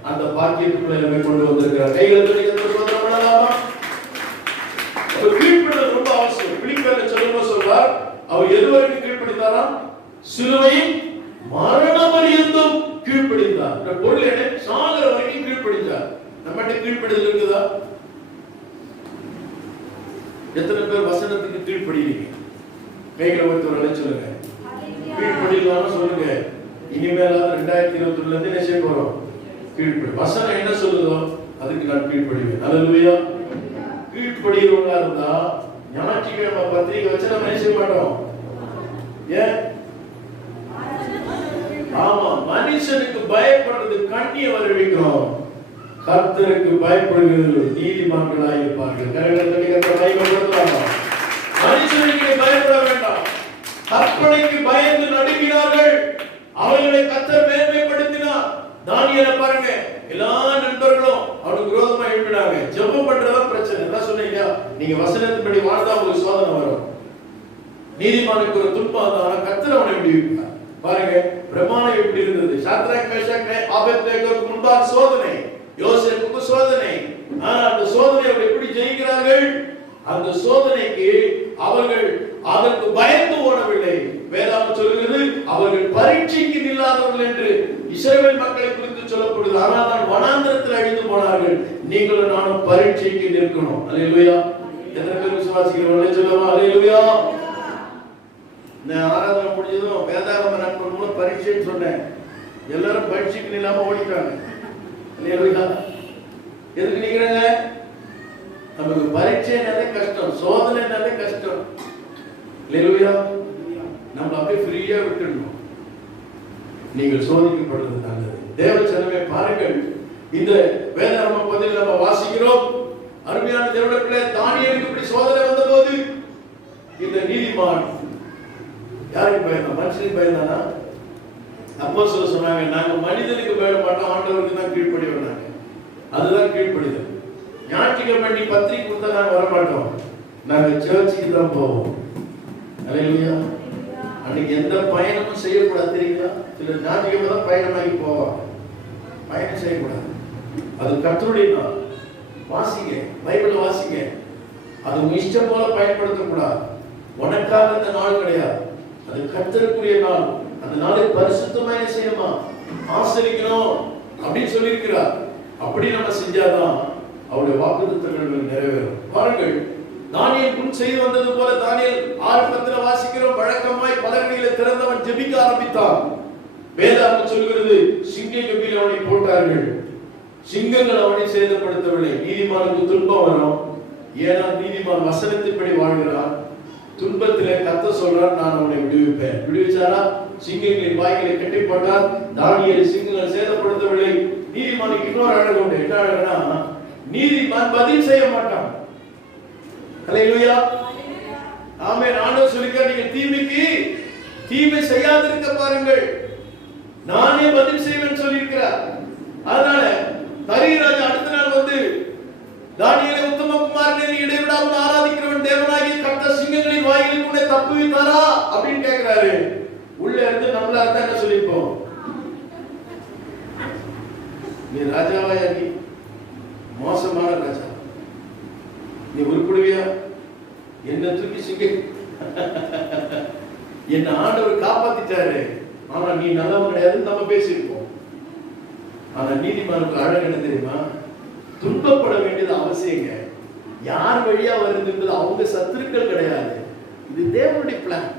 அந்த பாக்கியத்துக்குள்ள நம்மை கொண்டு வந்திருக்கிறார். கைகளை தட்டி சோதனை பண்ணலாமா? கீழ்ப்படிதல் ரொம்ப அவசியம். பிலிப்பியர்ல சொல்லும்போது சொல்றார், அவர் எது வரைக்கும் கீழ்ப்படிந்தாராம்? சிலுவையின் மரணம் பரியந்தம் கீழ்ப்படிந்தார். பொருள் என்ன? சாகர வரைக்கும் கீழ்ப்படிந்தார். நம்மகிட்ட கீழ்ப்படிதல் இருக்குதா? எத்தனை பேர் வசனத்துக்கு கீழ்ப்படிறீங்க? கைகளை வைத்து ஒரு சொல்லுங்க. கீழ்ப்படியலாம சொல்லுங்க. இனிமேல் 2021 இருந்து என்ன செய்ய போறோம்? கீழ்ப்படி. வசனம் என்ன சொல்லுதோ அதுக்கு நான் கீழ்ப்படிவேன். அல்லேலூயா. கீழ்ப்படிறவங்களா இருந்தா ஞாயிற்றுக்கிழமை பத்திரிகை வச்சு நம்ம என்ன செய்ய மாட்டோம்? ஏன்? ஆமா, மனுஷனுக்கு பயப்படுறது கண்ணிய வருவிக்கும், கர்த்தருக்கு பயப்படுகிறது நீதிமான்களாய் இருப்பார்கள். மனுஷனுக்கு பயப்பட வேண்டாம். கற்பனைக்கு பயந்து நடுங்கினார்கள், அவர்களை கர்த்தர் மேன்மைப்படுத்தினார். தானியேலை பாருங்க, எல்லா நண்பர்களும் அவனுக்கு விரோதமா எழுப்பினாங்க. ஜெபம் பண்றதா பிரச்சனை. என்ன சொன்னீங்க? நீங்க வசனத்தின்படி வாழ்ந்தா உங்களுக்கு சோதனை வரும். நீதிமானுக்கு ஒரு துன்பம் வந்தாலும் கர்த்தர் அவனை விடுவிப்பார். பாருங்க, பிரமாணம் எப்படி இருந்தது? சாத்ராக் மேஷாக் ஆபேத்நேகோவுக்கு முன்பாக சோதனை, யோசேப்புக்கு சோதனை. அந்த சோதனை அவர்கள் எப்படி ஜெயிக்கிறார்கள்? அந்த சோதனைக்கு அவர்கள் அதற்கு பயந்து ஓடவில்லை. வேதாகம் சொல்கிறது, அவர்கள் பரீட்சைக்கு நில்லாதவர்கள் என்று இஸ்ரவேல் மக்களை குறித்து சொல்லப்படுது. ஆனால் நான் வனாந்தரத்தில் அழிந்து போனார்கள். நீங்களும் நானும் பரீட்சைக்கு நிற்கணும். அல்லேலூயா. எத்தனை பேர் விசுவாசிக்கிறவர்களே சொல்லுவா அல்லேலூயா. நான் ஆராதனை முடிஞ்சதும் வேதாகம நண்பர் மூலம் பரீட்சைன்னு சொன்னேன். எல்லாரும் பரீட்சைக்கு நில்லாம ஓடிட்டாங்க. அல்லேலூயா. எதுக்கு நிக்கிறாங்க? நமக்கு பரீட்சைனாலே கஷ்டம், சோதனைனாலே கஷ்டம். அல்லேலூயா. நம்ம அப்படியே ஃப்ரீயா விட்டுடணும். நீங்கள் சோதிக்கப்படுறது நல்லது. தேவ ஜனமே பாருங்கள், இந்த வேதாகம பகுதியில் நம்ம வாசிக்கிறோம். அருமையான தேவனுடைய பிள்ளை, தானியேலுக்கு இப்படி சோதனை வந்தபோது இந்த நீதிமான் யாருக்கு பயந்தான்? மனுஷனுக்கு பயந்தானா? அப்போஸ்தலர் சொன்னாங்க, நாங்க மனிதனுக்கு பயப்பட மாட்டோம், ஆண்டவருக்கு தான் கீழ்ப்படிவோம். அதுதான் கீழ்ப்படிதல். ஞாயிற்றுக்கிழமை நீ பத்திரிக்கை கொடுத்தா நாங்க வர மாட்டோம், நாங்க சர்ச்சுக்கு தான் போவோம். அல்லேலூயா. அன்னைக்கு எந்த பயணமும் செய்யக்கூடாது தெரியுங்களா? சில ஞாயிற்றுக்கிழமை தான் பயணமாகி போவாங்க. பயணம் செய்யக்கூடாது. அது கர்த்தருடைய நாள். வாசிங்க, பைபிளை வாசிங்க. அது உங்க இஷ்டம் போல பயன்படுத்தக்கூடாது. உனக்காக இந்த நாள் கிடையாது, அது கர்த்தருக்குரிய நாள். அந்த நாளை பரிசுத்தமா என்ன செய்யணுமா? ஆசரிக்கணும் அப்படின்னு சொல்லியிருக்கிறார். அப்படி நம்ம செஞ்சாதான் அவருடைய வாக்குத்தத்தங்கள் நிறைவேறும். பாருங்கள், தானியேல் முன் செய்து வந்தது போல தானியேல் 6:10 வாசிக்கிறோம். வழக்கமாய் பலகணிகளை திறந்தவன் ஜெபிக்க ஆரம்பித்தான். வேதாகம் சொல்கிறது, சிங்க கபியில் அவனை போட்டார்கள். சிங்கங்கள் அவனை சேதப்படுத்தவில்லை. நீதிமானுக்கு துன்பம் வரும். ஏன்னா நீதிமான் வசனத்தின்படி வாழ்கிறான். துன்பத்திலே கர்த்தர் சொல்றார், நான் அவனை விடுவிப்பேன். விடுவிச்சாரா? சிங்கங்களின் வாய்களை கட்டி போட்டார். தானியேலை சிங்கங்கள் சேதப்படுத்தவில்லை. நீதிமானுக்கு இன்னொரு அழகு உண்டு. என்ன அழகுனா, நீதிமான் பதில் செய்ய மாட்டான். அல்லேலூயா. ஆமென். ஆண்டவர் சொல்லிருக்கார், நீங்க தீமைக்கு தீமை செய்யாதிருக்க பாருங்கள், நானே பதில் செய்வேன் சொல்லியிருக்கிறார். அதனால தரிராஜா அடுத்த நாள் வந்து, தானியேலை உத்தம குமாரனே, நீ இடைவிடாமல் ஆராதிக்கிறவன் தேவனாகிய கர்த்தர் சிங்கங்களின் வாயிலில் உன்னை தப்புவித்தாரா அப்படின்னு கேட்கிறாரு. உள்ள இருந்து நம்மளா இருந்தா என்ன சொல்லிருப்போம்? நீ ராஜாவாயா? நீ மோசமான ராஜா, நீ உருப்படுவியா? என்ன தூக்கி சிங்க என்ன ஆண்டவர் காப்பாத்திட்டாரு, ஆனா நீ நல்லவன் கிடையாதுன்னு நம்ம பேசியிருப்போம். ஆனா நீதிமானுக்கு அழகு என்ன தெரியுமா? துன்பப்பட வேண்டியது அவசியங்க. யார் வழியா வருதுன்றது அவங்க சத்துருக்கள் கிடையாது. இது தேவனுடைய பிளான்.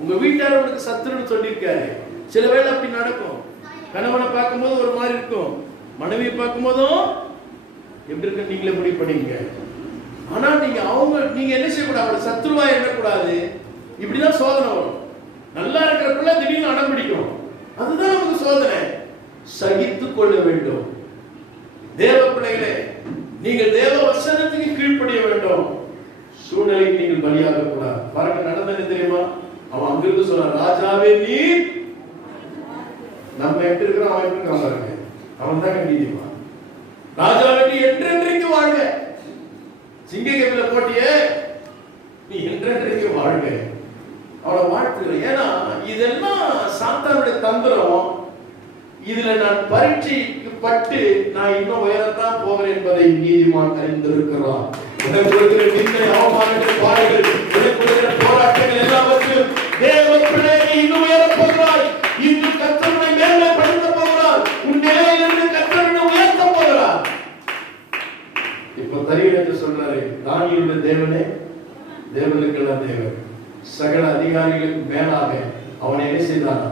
உங்க வீட்டார் உங்களுக்கு சத்துருன்னு சொல்லியிருக்காரு. சில வேளை அப்படி நடக்கும். கணவனை பார்க்கும்போது ஒரு மாதிரி இருக்கும், மனைவியை பார்க்கும் போதும் எப்படி இருக்கு நீங்களே முடிவு பண்ணீங்க. ஆனா நீங்க என்ன செய்யக்கூடாது? அவளை சத்துருவா எண்ணக்கூடாது. இப்படிதான் சோதனை வரும். நல்லா இருக்கிறப்பல திடீர்னு அடம் பிடிக்கும். அதுதான் நமக்கு சோதனை. சகித்துக் கொள்ள வேண்டும். தேவ பிள்ளைகளே, நீங்கள் தேவ வசனத்துக்கு கீழ்ப்படிய வேண்டும். சூழ்நிலைக்கு நீங்கள் பலியாக கூடாது. பாருங்க, நடந்தது தெரியுமா? அவன் அங்கிருந்து சொன்னான், ராஜாவே நீர். நம்ம எப்படி இருக்கிறோம், அவன் எப்படி இருக்கான் பாருங்க. அவன் தான் நீதிமான். ராஜாவே நீ என்றென்றைக்கு வாழ்க. சிங்க கபில போட்டியே, நீ என்றென்றைக்கு வாழ்க. அவளை வாழ்த்துகிற. ஏன்னா இதெல்லாம் சாத்தானுடைய தந்திரம். இதுல நான் பரீட்சைக்கு பட்டு நான் இன்னும் உயரத்தான் போகிறேன் என்பதை நீதிமான் அறிந்திருக்கிறான். எனக்கு இருக்கிற நிந்தை, அவமானங்கள், பாடுகள், எனக்கு இருக்கிற போராட்டங்கள் எல்லாவற்றையும் தேவ பிள்ளையை இன்னும் உயரப் போகிறாய். இன்னும் கர்த்தரை மேன்மைப்படுத்த போகிறார். உன் நிலையிலிருந்து கர்த்தரை உயர்த்த போகிறார். இப்ப தரிகனுக்கு சொல்றாரு, தானியேலுடைய தேவனே, தேவனுக்கெல்லாம் தேவன், சகல அதிகாரிகளுக்கு மேலாக அவனை என்ன செய்தானா?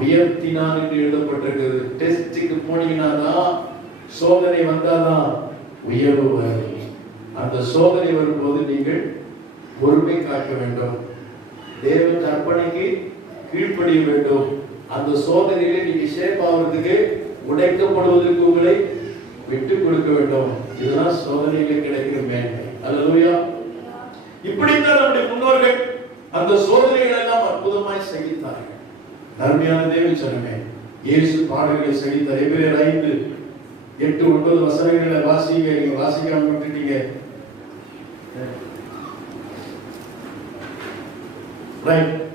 உயர்த்தினான் என்று எழுதப்பட்டிருக்கிறது. டெஸ்டுக்கு போனீங்கன்னா சோதனை வந்தாதான் உயர்வு வரும். அந்த சோதனை வரும்போது நீங்கள் பொறுமை காக்க வேண்டும். தேவ கற்பனைக்கு கீழ்ப்படிய வேண்டும். அந்த சோதனையிலே நீங்க ஷேப் ஆகிறதுக்கு, உடைக்கப்படுவதற்கு உங்களை விட்டு கொடுக்க வேண்டும். இதுதான் சோதனையில் கிடைக்கிற மேன்மை. அல்லேலூயா. இப்படித்தான் நம்முடைய முன்னோர்கள் அந்த சோதனைகளை எல்லாம் அற்புதமாய் சகித்தார்கள். அருமையான தேவ ஜனமே, இயேசு பாடுகளை சகித்தார். எபிரேயர் 5:8-9 வசனங்களை வாசிங்க. நீங்க வாசிக்காம விட்டுட்டீங்க.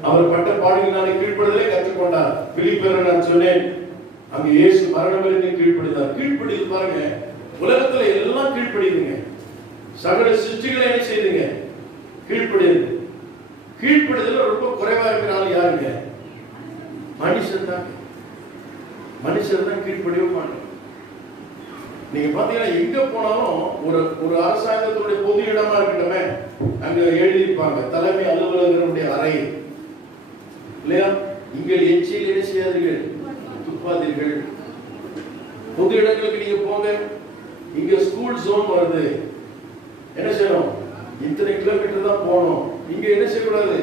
அவர் பட்ட பாடுகளினாலே கீழ்ப்படுதலை கற்றுக்கொண்டார். பிலிப்பியர் நான் சொன்னேன், அங்க இயேசு மரணம் வரைக்கும் கீழ்ப்படிந்தார். கீழ்ப்படிது பாருங்க, உலகத்துல எல்லாம் கீழ்ப்படிதுங்க. சகல சிருஷ்டிகளை என்ன செய்துங்க? கீழ்ப்படிது. கீழ்ப்படிதல் ரொம்ப குறைவா இருக்கிற ஆள் யாருங்க? மனுஷன் தான். மனுஷன் தான் கீழ்ப்படிய மாட்டாங்க. நீங்க பாத்தீங்கன்னா எங்க போனாலும் ஒரு அரசாங்கத்துடைய பொது இடமா இருக்கட்டுமே, அங்க எழுதியிருப்பாங்க தலைமை அலுவலகருடைய அறை இல்லையா? இங்க எச்சில் என்ன செய்யாதீர்கள், துப்பாதீர்கள். பொது இடங்களுக்கு நீங்க போங்க. இங்க ஸ்கூல் ஜோன் வருது, என்ன செய்யணும்? இத்தனை கிலோமீட்டர் தான் போகணும். இங்க என்ன செய்யக்கூடாது?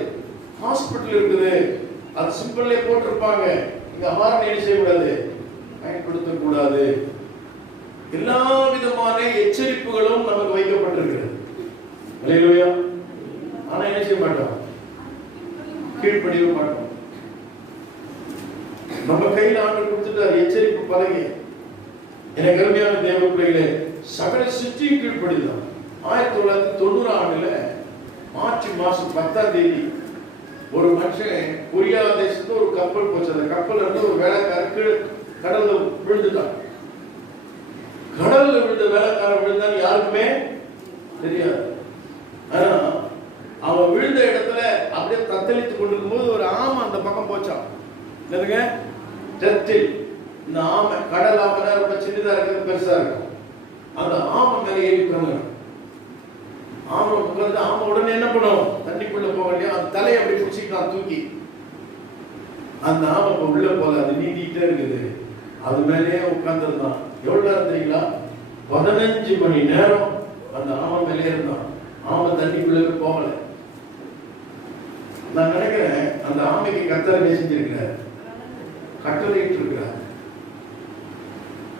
ஹாஸ்பிட்டல் இருக்குது, அது சிம்பிள்ல போட்டிருப்பாங்க. இங்க ஹார்ன் என்ன செய்யக்கூடாது? பயன்படுத்த கூடாது. எல்லா விதமான எச்சரிப்புகளும் நமக்கு வைக்கப்பட்டிருக்கிறது. அல்லேலூயா. ஆனா என்ன செய்ய மாட்டோம்? கீழ்ப்படிய மாட்டோம். நம்ம கையில் ஆண்டு கொடுத்துட்டார் எச்சரிப்பு பலகை. எனக்கு அருமையான தேவ பிள்ளைகளே, சகல சிருஷ்டியும் கீழ்ப்படிதான். 1990 ஆண்டுல மார்ச் மாசம் 10ஆம் தேதி ஒரு மனுஷன் கொரியா தேசத்துல ஒரு கப்பல் போச்சு. அந்த கப்பல் இருந்து ஒரு வேலைக்காரருக்கு கடல்ல விழுந்துட்டான். கடல்ல விழுந்த வேலைக்காரன் விழுந்தான்னு யாருக்குமே தெரியாது. ஆனா அவன் விழுந்த இடத்துல அப்படியே தத்தளித்து கொண்டிருக்கும் போது ஒரு ஆமை அந்த பக்கம் போச்சான். என்னதுங்க? டெர்டில். இந்த ஆமை, கடல் ஆமை ரொம்ப சின்னதா இருக்கிறது, பெருசா இருக்கும். அந்த ஆமை மேலே ஏறி உட்கார்ந்து ஆமை உட்கார்ந்து ஆமை உடனே என்ன பண்ணும்? தண்ணிக்குள்ள போக வேண்டிய அந்த தலையை அப்படி பிடிச்சிக்கலாம் தூக்கி. அந்த ஆமை இப்ப உள்ள போல, அது நீந்திட்டே இருக்குது. அது மேலேயே உட்கார்ந்துருந்தான். எவ்வளவு நேரம் தெரியுங்களா? 15 மணி நேரம் அந்த ஆமை மேலே இருந்தான். ஆமை தண்ணிக்குள்ள போகல. நான் நினைக்கிறேன் அந்த ஆமைக்கு கர்த்தர் செஞ்சிருக்கிறார், கட்டளையிட்டு இருக்கிறார்.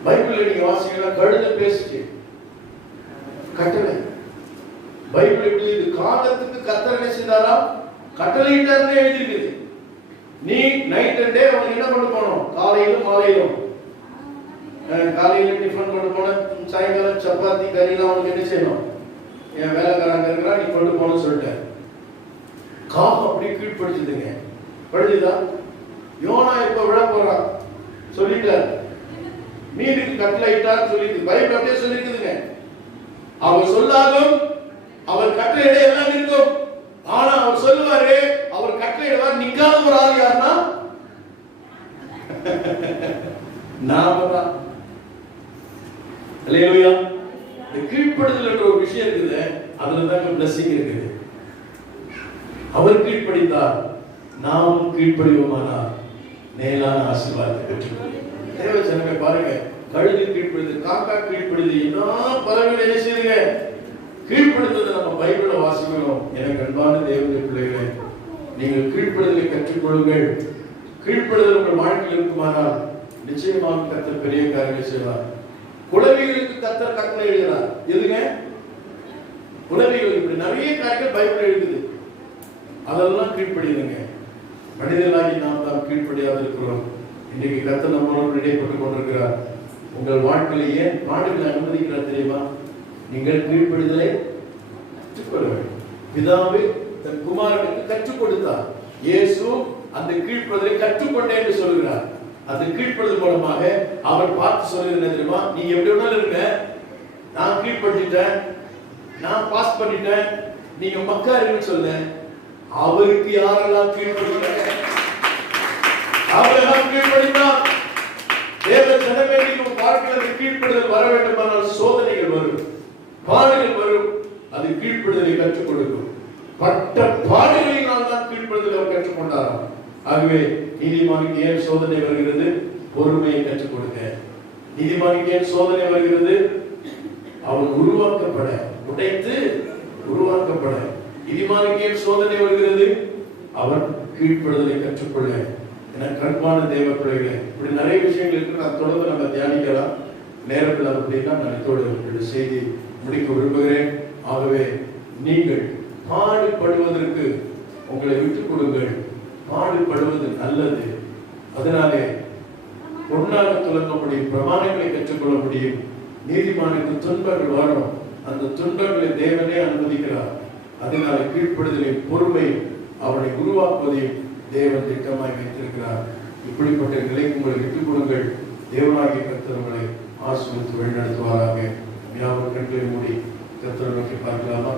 பைபிள்ல நீங்க வாசிக்கலாம், கழுதை பேசிச்சு, கட்டளை. பைபிள் எப்படி இது? காலத்துக்கு கர்த்தர் என்ன செய்தாரா? கட்டளையிட்டாருன்னு எழுதிருக்குது. நீ நைட் அண்ட் டே அவனுக்கு என்ன கொண்டு போகணும்? காலையிலும் மாலையிலும். காலையில டிஃபன் கொண்டு போன, சாயங்காலம் சப்பாத்தி கறிலாம் அவனுக்கு என்ன செய்யணும்? என் வேலைக்காரங்க இருக்கிறா, நீ கொண்டு போகணும்னு சொல்லிட்டேன். காகம் அப்படி கீழ்படுத்துதுங்க. படுத்துதா? யோனா இப்ப விட போறான் சொல்லிட்டார். மீனுக்கு கட்டளையிட்டார் சொல்லிட்டு பைபிள் அப்படியே சொல்லிருக்குதுங்க. அவர் சொல்லாலும் அவர் கட்டளையிட எல்லாம் இருக்கும். ஆனா அவர் சொல்லுவாரு, அவர் கட்டளையிடுவார். நிக்காத ஒரு ஆள் யாருன்னா நாம தான். அல்லேலூயா. இந்த கீழ்ப்படுதல் என்ற ஒரு விஷயம் இருக்குது, அதுல தான் பிளஸிங் இருக்குது. அவர் கீழ்ப்படித்தார், நாமும் கீழ்ப்படிவோமானால் மேலான ஆசீர்வாதத்தை பெற்றுக்கொள்வோம். தேவ ஜனமே பாருங்க, கழுகு கீழ்ப்படுது, காக்கா கீழ்ப்படுது, இன்னும் பறவைகள் என்ன செய்யுங்க? கீழ்ப்படுத்ததை நம்ம பைபிள வாசிக்கணும். எனக்கு அன்பான தேவனுடைய பிள்ளைகளே, நீங்கள் கீழ்ப்படுதலை கற்றுக்கொள்ளுங்கள். கீழ்ப்படுதல் உங்கள் வாழ்க்கையில் இருக்குமானால் நிச்சயமாக கர்த்தர் பெரிய காரியங்களை செய்வார். குழந்தைகளுக்கு கர்த்தர் கட்டளை எழுதுகிறார். எதுங்க? குழந்தைகள் இப்படி நிறைய காரியங்கள் பைபிள் எழுதுது, அதெல்லாம் கீழ்ப்படியுங்க. மனிதர்களாகி நாம் தான் கீழ்ப்படியாக இருக்கிறோம். இன்றைக்கு கர்த்தர் நம்மளோடு இடைப்பட்டுக் கொண்டிருக்கிறார். உங்கள் வாழ்க்கையில ஏன் பாடுகளை அனுமதிக்கிறார் தெரியுமா? நீங்கள் கீழ்ப்படிதலை கற்றுக்கொள்ள வேண்டும். பிதாவே தன் குமாரனுக்கு கற்றுக் கொடுத்தார். இயேசு அந்த கீழ்ப்படிதலை கற்றுக்கொண்டேன் என்று சொல்கிறார். அது கீழ்ப்படுதல் மூலமாக அவர் பார்த்து சொல்றது என்ன தெரியுமா? நீங்க எப்படி வேணாலும் இருங்க, நான் கீழ்படுத்திட்டேன், நான் பாஸ் பண்ணிட்டேன், நீங்க மக்கா இருக்குன்னு சொல்ல. அவருக்கு யாரெல்லாம் கீழ்படுத்தாங்க? அவரெல்லாம் கீழ்படித்தார். தேவ ஜனமே, நீங்க வாழ்க்கையில் கீழ்ப்படுதல் வர வேண்டுமானால் சோதனைகள் வரும், பாடுகள் வரும். அது கீழ்ப்படுதலை கற்றுக் கொடுக்கும். பட்ட பாடுகளினால் தான் கீழ்ப்படுதலை அவர் கற்றுக்கொண்டாராம். ஆகவே நீதிமானுக்கு ஏன் சோதனை வருகிறது? பொறுமையை கற்றுக் கொடுக்க. நீதிமானுக்கு ஏன் சோதனை வருகிறது? அவன் உருவாக்கப்பட, உடைத்து உருவாக்கப்பட. நீதிமானுக்கு ஏன் சோதனை வருகிறது? அவன் கீழ்ப்படுதலை கற்றுக்கொள்ள. எனக்கு அன்பான தேவ பிள்ளைகளே, இப்படி நிறைய விஷயங்கள் இருக்கு. நான் தொடர்ந்து நம்ம தியானிக்கலாம். நேரத்தில் அப்படின்னா நான் இதோடு செய்தி முடிக்க விரும்புகிறேன். ஆகவே நீங்கள் பாடுபடுவதற்கு உங்களை விட்டுக் கொடுங்கள். பாடுபடுவது நல்லது. அதனாலே பொன்னாக துலங்க முடியும், பிரமாணங்களை கற்றுக்கொள்ள முடியும். நீதிமானுக்கு துன்பங்கள் வரும், அந்த துன்பங்களை தேவனே அனுமதிக்கிறார். அதனால கீழ்ப்படுதலின் பொறுமை அவனை உருவாக்குவதையும் தேவன் திட்டமாய் வைத்திருக்கிறார். இப்படிப்பட்ட நிலைக்கு உங்களை விட்டுக் கொடுங்கள். தேவனாகிய கர்த்தர் உங்களை ஆசீர்வதித்து வழிநடத்துவாராக. யாவரும் கண்களை மூடி கர்த்தரை நோக்கி பார்க்கலாமா?